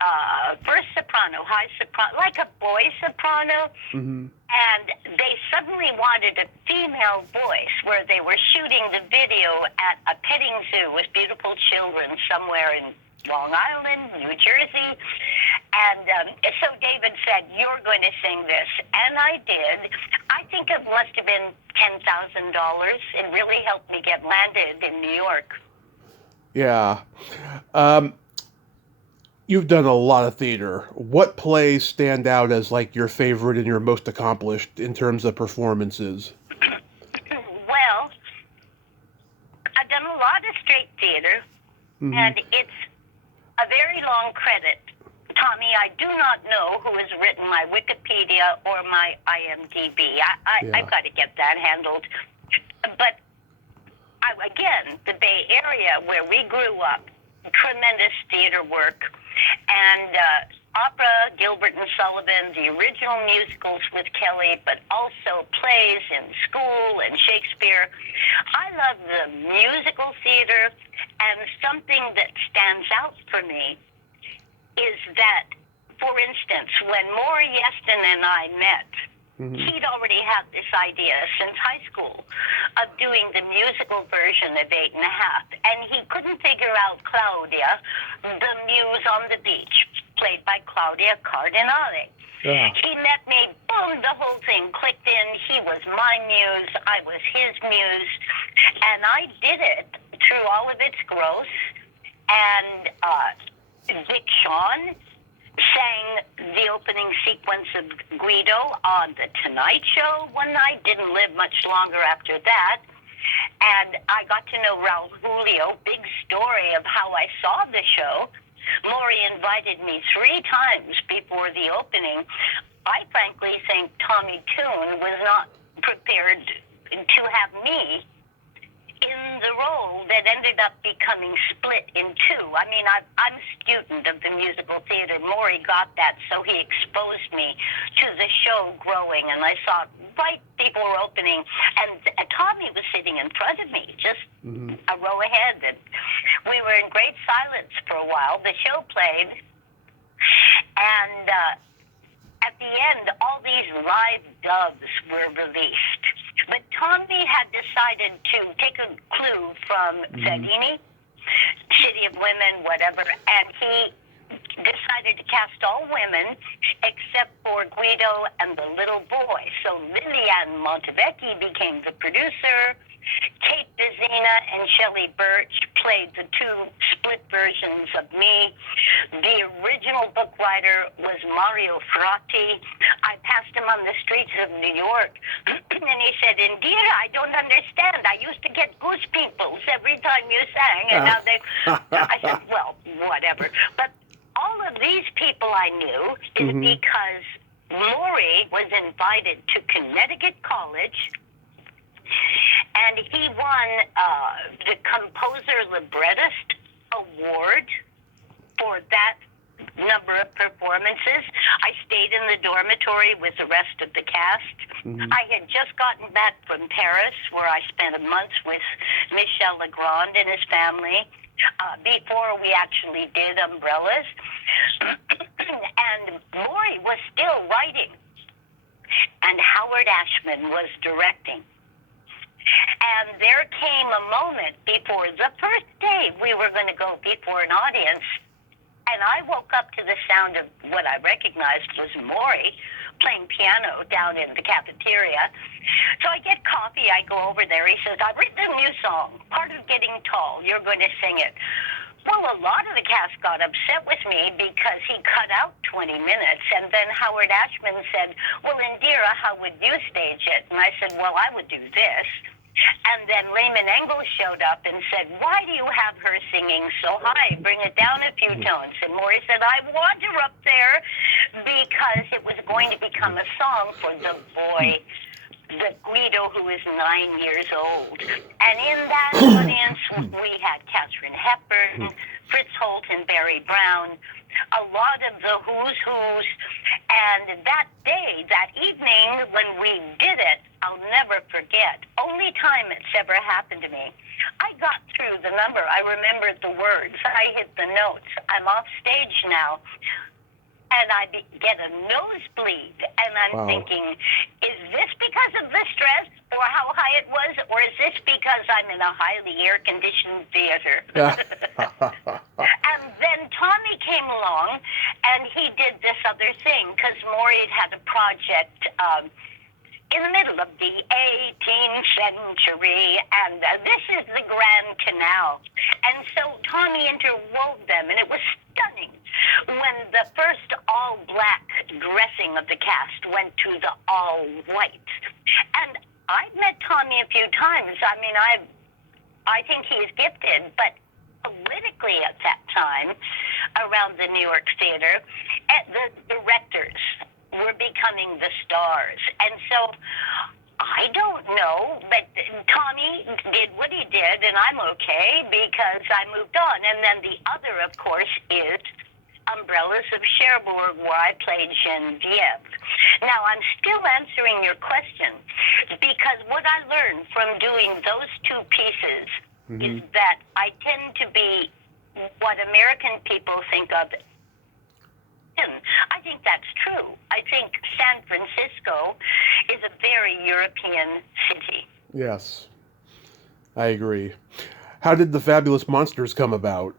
first soprano, high soprano, like a boy soprano. And they suddenly wanted a female voice where they were shooting the video at a petting zoo with beautiful children somewhere in Long Island, New Jersey. And so David said, "You're going to sing this." And I did. I think it must have been $10,000. It really helped me get landed in New York. Yeah. You've done a lot of theater. What plays stand out as like your favorite and your most accomplished in terms of performances? Well, I've done a lot of straight theater, and it's a very long credit. Tommy, I do not know who has written my Wikipedia or my IMDb. I've got to get that handled. But, again, the Bay Area where we grew up, tremendous theater work, and opera, Gilbert and Sullivan, the original musicals with Kelly, but also plays in school and Shakespeare. I love the musical theater, and something that stands out for me is that, for instance, when Maury Yeston and I met, he'd already had this idea since high school of doing the musical version of 8 1/2, and he couldn't figure out Claudia, the muse on the beach, played by Claudia Cardinale. Yeah. He met me, boom, the whole thing clicked in. He was my muse, I was his muse, and I did it through all of its growth. And Dick Shawn sang the opening sequence of Guido on The Tonight Show one night, didn't live much longer after that. And I got to know Raul Julio, big story of how I saw the show. Maury invited me 3 times before the opening. I frankly think Tommy Tune was not prepared to have me in the role that ended up becoming split in 2. I mean, I'm a student of the musical theater. Maury got that, so he exposed me to the show growing, and I saw it right before opening, and Tommy was sitting in front of me, just a row ahead, and we were in great silence for a while. The show played, and at the end, all these live dubs were released. But Tommy had decided to take a clue from Fellini, City of Women, whatever, and he decided to cast all women except for Guido and the little boy. So Liliane Montevecchi became the producer. Kate Bezina and Shelley Birch played the 2 split versions of me. The original book writer was Mario Fratti. I passed him on the streets of New York, and he said, Indira, I don't understand. I used to get goose pimples every time you sang, and now they... I said, well, whatever. But all of these people I knew is because Maury was invited to Connecticut College, and he won the Composer Librettist Award for that number of performances. I stayed in the dormitory with the rest of the cast. I had just gotten back from Paris, where I spent a month with Michel Legrand and his family before we actually did Umbrellas. And Maury was still writing, and Howard Ashman was directing. And there came a moment before the first day we were going to go before an audience, and I woke up to the sound of what I recognized was Maury playing piano down in the cafeteria. So I get coffee, I go over there. He says, I've written a new song, Part of Getting Tall. You're going to sing it. Well, a lot of the cast got upset with me because he cut out 20 minutes. And then Howard Ashman said, well, Indira, how would you stage it? And I said, well, I would do this. And then Lehman Engels showed up and said, why do you have her singing so high? Bring it down a few tones. And Maury said, I want her up there because it was going to become a song for the boy, the Guido, who is 9 years old. And in that audience, we had Katharine Hepburn, Fritz Holt, and Barry Brown, a lot of the who's who's. And that day, that evening, when we did it, I'll never forget. Only time it's ever happened to me. I got through the number. I remembered the words. I hit the notes. I'm off stage now. And I get a nosebleed, and I'm thinking, is this because of the stress, or how high it was, or is this because I'm in a highly air-conditioned theater? And then Tommy came along, and he did this other thing, because Maury had a project in the middle of the 18th century, and this is the Grand Canal. And so Tommy interwove them, and it was stunning when the first all-black dressing of the cast went to the all-white. And I've met Tommy a few times. I mean, I think he's gifted, but politically at that time, around the New York Theater, the directors were becoming the stars. And so I don't know, but Tommy did what he did, and I'm okay because I moved on. And then the other, of course, is Umbrellas of Cherbourg, where I played Genevieve. Now, I'm still answering your question because what I learned from doing those 2 pieces is that I tend to be what American people think of. I think that's true. I think San Francisco is a very European city. Yes, I agree. How did the Fabulous Monsters come about?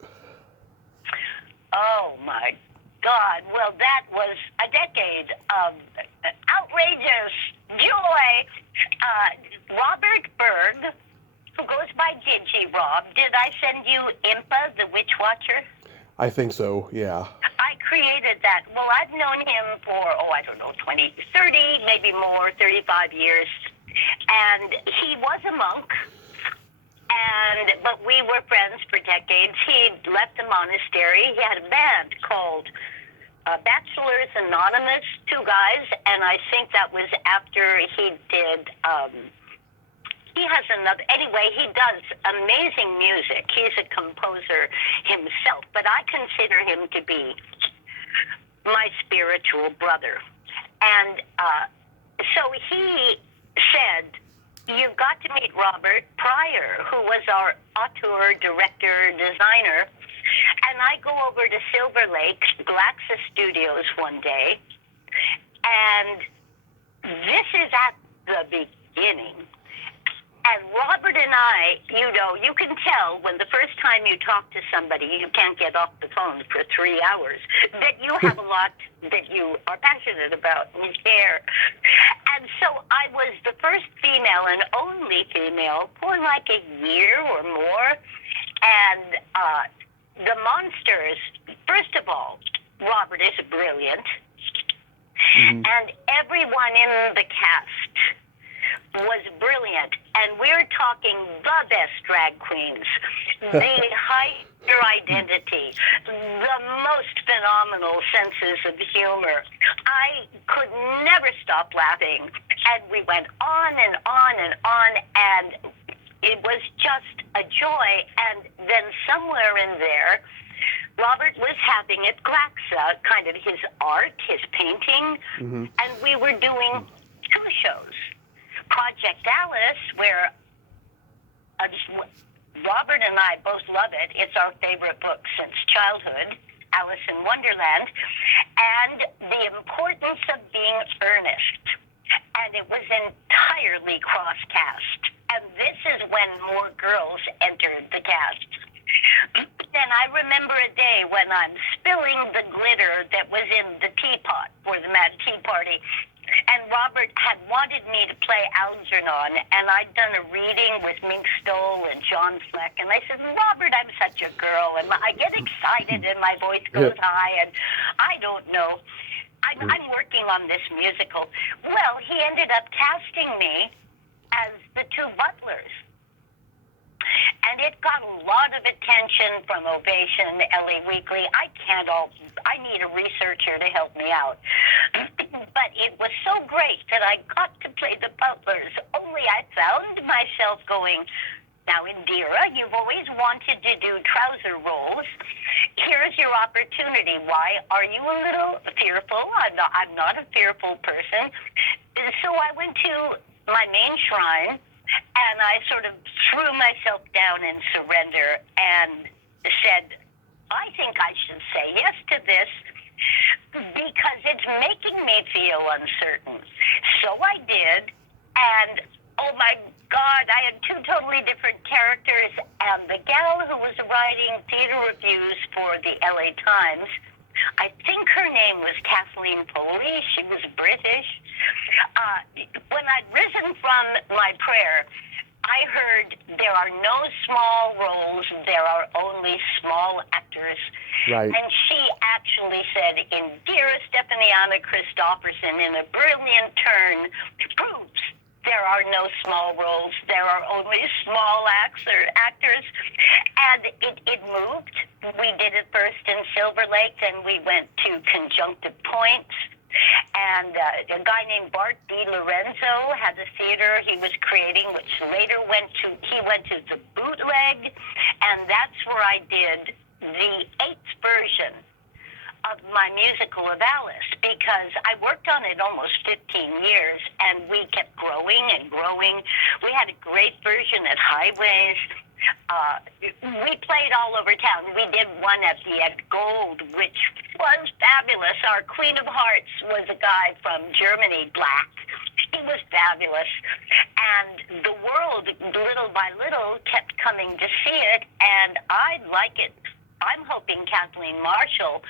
Oh, my God. Well, that was, a decade of outrageous joy. Robert Berg, who goes by Gigi Rob. Did I send you Impa, the Witch Watcher? I think so, yeah. I created that. Well, I've known him for, 20, 30, maybe more, 35 years. And he was a monk, but we were friends for decades. He left the monastery. He had a band called Bachelors Anonymous, two guys, and I think that was after he did... he has another, anyway, he does amazing music. He's a composer himself, but I consider him to be my spiritual brother. And so he said, you've got to meet Robert Pryor, who was our auteur, director, designer. And I go over to Silver Lake, Glaxus Studios one day, and this is at the beginning. And Robert and I, you can tell when the first time you talk to somebody, you can't get off the phone for 3 hours, that you have a lot that you are passionate about and care. And so I was the first female and only female for like a year or more. And the monsters, first of all, Robert is brilliant. Mm-hmm. And everyone in the cast was brilliant, and we're talking the best drag queens, the higher identity, the most phenomenal senses of humor. I could never stop laughing, and we went on and on and on, and it was just a joy. And then somewhere in there, Robert was having at Glaxa kind of his art, his painting, mm-hmm. and we were doing two shows. Project Alice, where Robert and I both love it. It's our favorite book since childhood, Alice in Wonderland, and the importance of being earnest. And it was entirely cross-cast. And this is when more girls entered the cast. And I remember a day when I'm spilling the glitter that was in the teapot for the Mad Tea Party. And Robert had wanted me to play Algernon, and I'd done a reading with Mink Stoll and John Fleck, and I said, Robert, I'm such a girl, and I get excited, and my voice goes high, and I don't know. I'm working on this musical. Well, he ended up casting me as the two butlers. And it got a lot of attention from Ovation, LA Weekly. I need a researcher to help me out. But it was so great that I got to play the butlers. Only I found myself going, now, Indira, you've always wanted to do trouser roles. Here's your opportunity. Why are you a little fearful? I'm not a fearful person. So I went to my main shrine, and I sort of threw myself down in surrender and said, I think I should say yes to this because it's making me feel uncertain. So I did, and oh my God, I had two totally different characters, and the gal who was writing theater reviews for the LA Times, I think her name was Kathleen Foley. She was British. When I'd risen from my prayer, I heard there are no small roles, there are only small actors. Right. And she actually said, Indira Steffanianna Christopherson, in a brilliant turn, proves there are no small roles, there are only small actors. And it moved. We did it first in Silver Lake, then we went to Conjunctive Points. And a guy named Bart D. Lorenzo had a theater he was creating, which later went to the Bootleg, and that's where I did the 8th version of my musical of Alice, because I worked on it almost 15 years, and we kept growing and growing. We had a great version at Highways. We played all over town. We did one at the Ed Gold, which was fabulous. Our Queen of Hearts was a guy from Germany, Black. He was fabulous. And the world, little by little, kept coming to see it, and I like it. I'm hoping Kathleen Marshall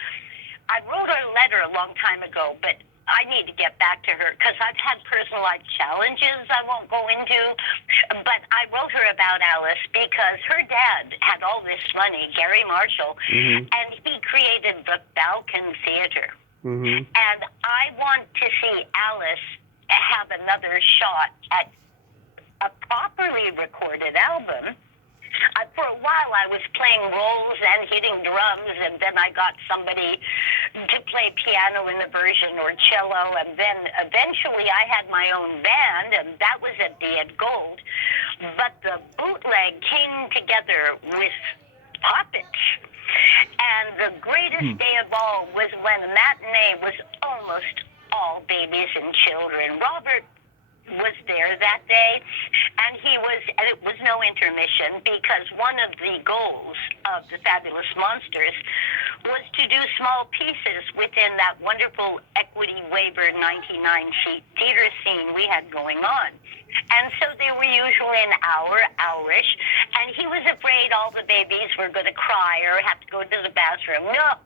I wrote her a letter a long time ago, but I need to get back to her because I've had personal life challenges I won't go into. But I wrote her about Alice because her dad had all this money, Gary Marshall, and he created the Balkan Theater. And I want to see Alice have another shot at a properly recorded album. For a while, I was playing rolls and hitting drums, and then I got somebody to play piano in the version or cello, and then eventually I had my own band, and that was at the Ed Gold. But the bootleg came together with puppets. And the greatest day of all was when the matinee was almost all babies and children. Robert was there that day, and it was no intermission because one of the goals of the Fabulous Monsters was to do small pieces within that wonderful Equity Waiver 99-seat theater scene we had going on. And so they were usually an hour, hour-ish, and he was afraid all the babies were going to cry or have to go to the bathroom. No,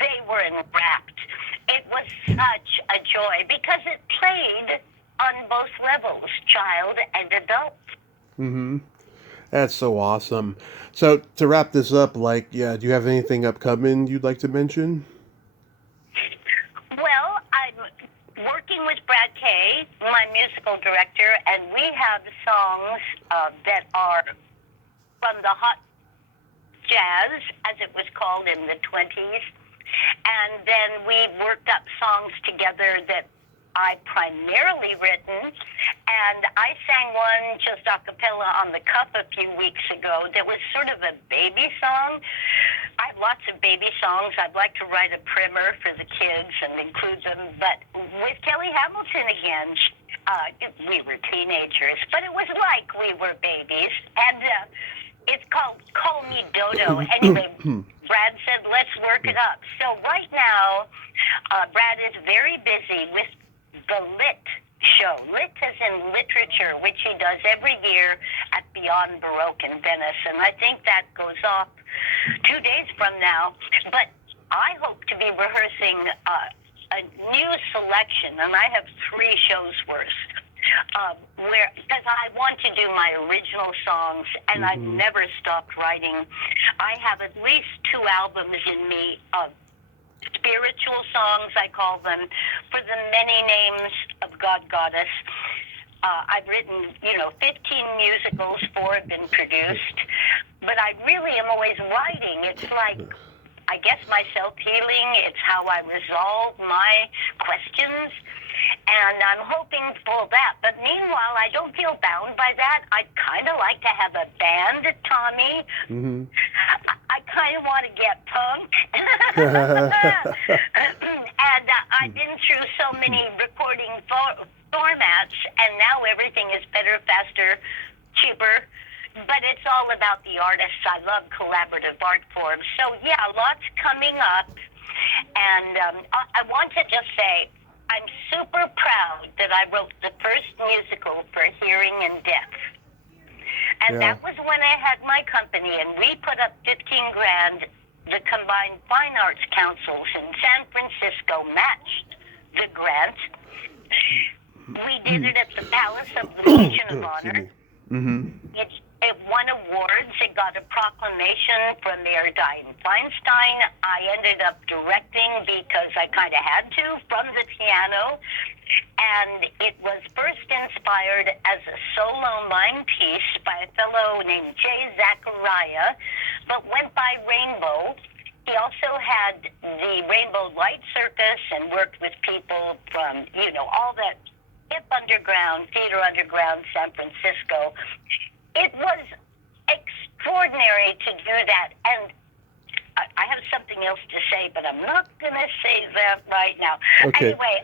they were enwrapped. It was such a joy because it played on both levels, child and adult. That's so awesome. So to wrap this up, do you have anything upcoming you'd like to mention? Well, I'm working with Brad Kay, my musical director, and we have songs that are from the hot jazz, as it was called in the 20s. And then we worked up songs together that I primarily written, and I sang one just a cappella on the cup a few weeks ago that was sort of a baby song. I have lots of baby songs. I'd like to write a primer for the kids and include them, but with Kelly Hamilton again, we were teenagers, but it was like we were babies, and it's called Call Me Dodo. Anyway, Brad said, let's work it up. So right now, Brad is very busy with the Lit show. Lit as in literature, which he does every year at Beyond Baroque in Venice. And I think that goes off 2 days from now. But I hope to be rehearsing a new selection, and I have 3 shows worth. Because I want to do my original songs, and I've never stopped writing. I have at least 2 albums in me of spiritual songs, I call them, for the many names of God Goddess. I've written, 15 musicals, 4 have been produced, but I really am always writing. It's like, I guess, my self-healing. It's how I resolve my questions, and I'm hoping for that. But meanwhile, I don't feel bound by that. I'd kind of like to have a band, Tommy. I kind of want to get punk. And I've been through so many recording formats, and now everything is better, faster, cheaper. But it's all about the artists. I love collaborative art forms. So, yeah, lots coming up. And I want to just say, I'm super proud that I wrote the first musical for hearing and deaf. And that was when I had my company, and we put up $15,000. The Combined Fine Arts Councils in San Francisco matched the grant. We did it at the Palace of the Legion of Honor. It won awards. It got a proclamation from Mayor Dianne Feinstein. I ended up directing because I kind of had to from the piano. And it was first inspired as a solo mime piece by a fellow named Jay Zachariah, but went by Rainbow. He also had the Rainbow Light Circus and worked with people from, all that hip underground, theater underground, San Francisco. It was extraordinary to do that, and I have something else to say, but I'm not going to say that right now. Okay. Anyway,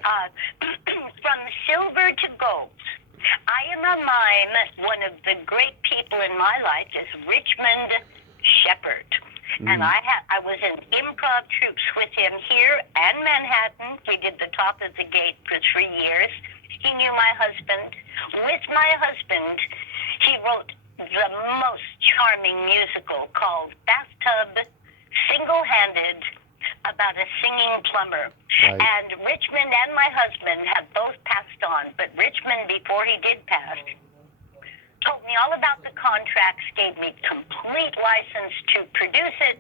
from silver to gold, I am a mime. One of the great people in my life is Richmond Shepard. And I was in improv troops with him here and Manhattan. We did the Top of the Gate for 3 years. He knew my husband. With my husband, he wrote the most charming musical called Bathtub, Single-Handed, about a singing plumber. Right. And Richmond and my husband have both passed on, but Richmond, before he did pass, told me all about the contracts, gave me complete license to produce it,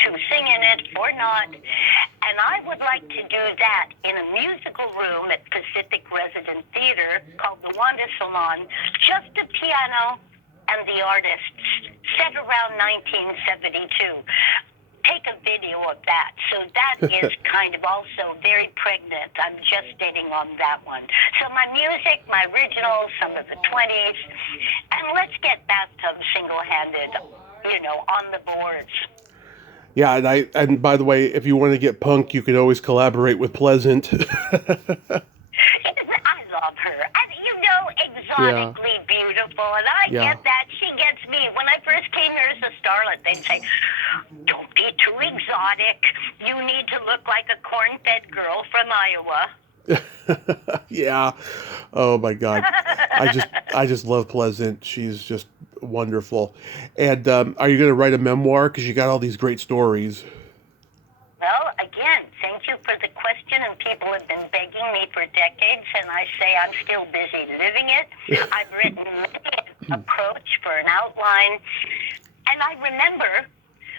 to sing in it or not. And I would like to do that in a musical room at Pacific Resident Theater called the Wanda Salon, just a piano and the artists, set around 1972. Take a video of that. So that is kind of also very pregnant. I'm just dating on that one. So my music, my originals, some of the 20s, and let's get Bathtub single-handed, on the boards. Yeah, and by the way, if you want to get punk, you can always collaborate with Pleasant. I love her. And exotically beautiful, and I get that. She gets me. When I first came here as a starlet, they'd say, don't be too exotic. You need to look like a corn-fed girl from Iowa. Yeah. Oh my God. I just love Pleasant. She's just wonderful. And are you going to write a memoir? Because you got all these great stories. Well, again, thank you for the question, and people have been begging me for decades, and I say I'm still busy living it. I've written an approach for an outline, and I remember,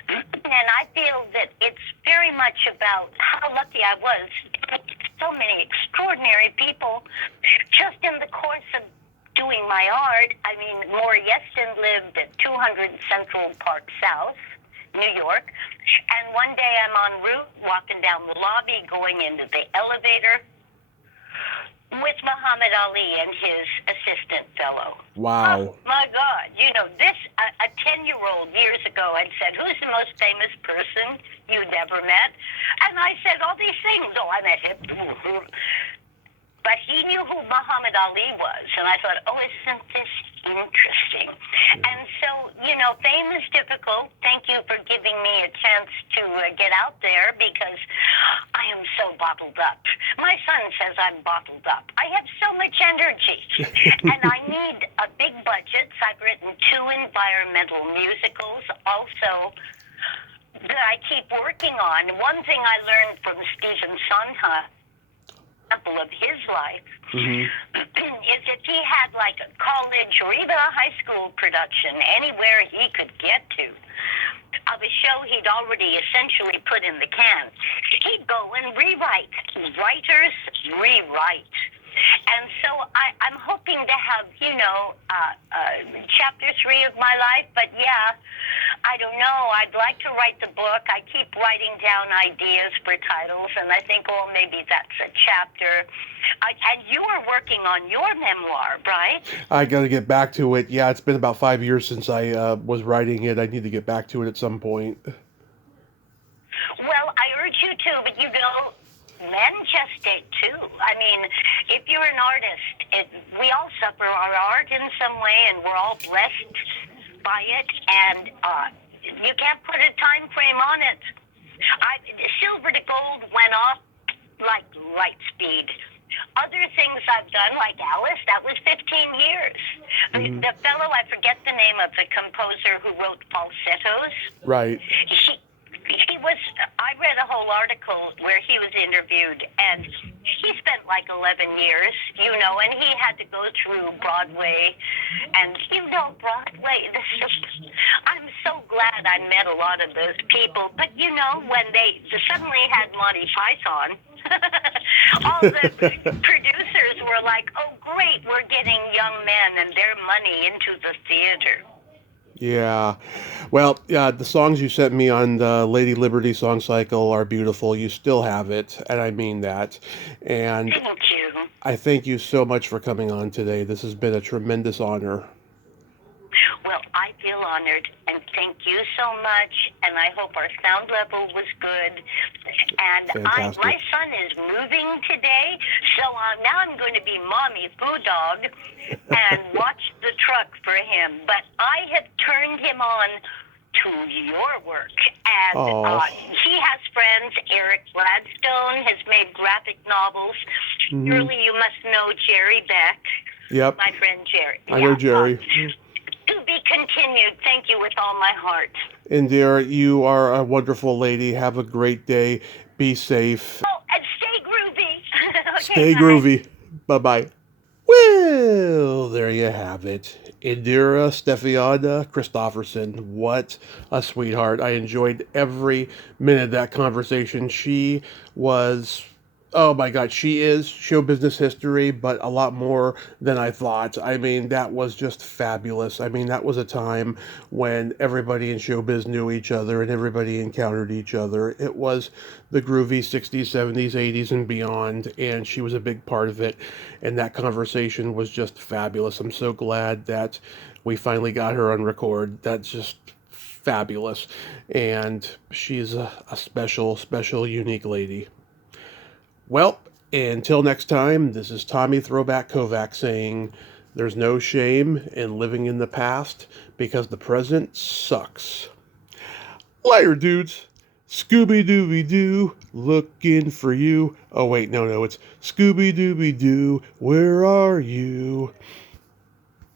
and I feel that it's very much about how lucky I was to meet so many extraordinary people just in the course of doing my art. I mean, Maura Yeston lived at 200 Central Park South, New York, and one day I'm en route, walking down the lobby, going into the elevator with Muhammad Ali and his assistant fellow. Wow. Oh, my God. This, a 10-year-old years ago had said, who's the most famous person you'd ever met? And I said all these things. Oh, I met him. But he knew who Muhammad Ali was, and I thought, oh, isn't this interesting? And so, fame is difficult. Thank you for giving me a chance to get out there, because I am so bottled up. My son says I'm bottled up. I have so much energy, and I need a big budget. I've written 2 environmental musicals also that I keep working on. One thing I learned from Stephen Sondheim of his life is if he had like a college or even a high school production anywhere he could get to of a show he'd already essentially put in the can, he'd go and rewrite. Writers rewrite. And so I'm hoping to have, chapter 3 of my life. But yeah, I don't know. I'd like to write the book. I keep writing down ideas for titles, and I think, oh, maybe that's a chapter. And you are working on your memoir, right? I got to get back to it. Yeah, it's been about 5 years since I was writing it. I need to get back to it at some point. Well, I urge you to, but men gestate too. I mean, if you're an artist, we all suffer our art in some way, and we're all blessed by it, and you can't put a time frame on it. Silver to gold went off like light speed. Other things I've done, like Alice, that was 15 years. The fellow, I forget the name of the composer who wrote falsettos. Right. I read a whole article where he was interviewed, and he spent like 11 years, and he had to go through Broadway, and Broadway, I'm so glad I met a lot of those people, but when they suddenly had Monty Python, all the producers were like, oh great, we're getting young men and their money into the theater. Yeah. Well, the songs you sent me on the Lady Liberty song cycle are beautiful. You still have it, and I mean that. And thank you. I thank you so much for coming on today. This has been a tremendous honor. Well, I feel honored, and thank you so much, and I hope our sound level was good. And my son is moving today, so now I'm going to be mommy food dog and watch the truck for him. But I have turned him on to your work, and he has friends. Eric Gladstone has made graphic novels. Surely you must know Jerry Beck. Yep. My friend Jerry. I know Jerry. To be continued. Thank you with all my heart. Indira, you are a wonderful lady. Have a great day. Be safe. Oh, and stay groovy. Okay, Stay bye. groovy. Bye bye. Well, there you have it. Indira Steffanianna Christopherson. What a sweetheart. I enjoyed every minute of that conversation. She was, oh my God, she is show business history, but a lot more than I thought. I mean, that was just fabulous. I mean, that was a time when everybody in showbiz knew each other and everybody encountered each other. It was the groovy 60s, 70s, 80s, and beyond, and she was a big part of it. And that conversation was just fabulous. I'm so glad that we finally got her on record. That's just fabulous. And she's a special, special, unique lady. Well, until next time, this is Tommy Throwback Kovac saying there's no shame in living in the past because the present sucks. Liar, dudes. Scooby Dooby Doo, looking for you. Oh, wait, no, it's Scooby Dooby Doo, where are you?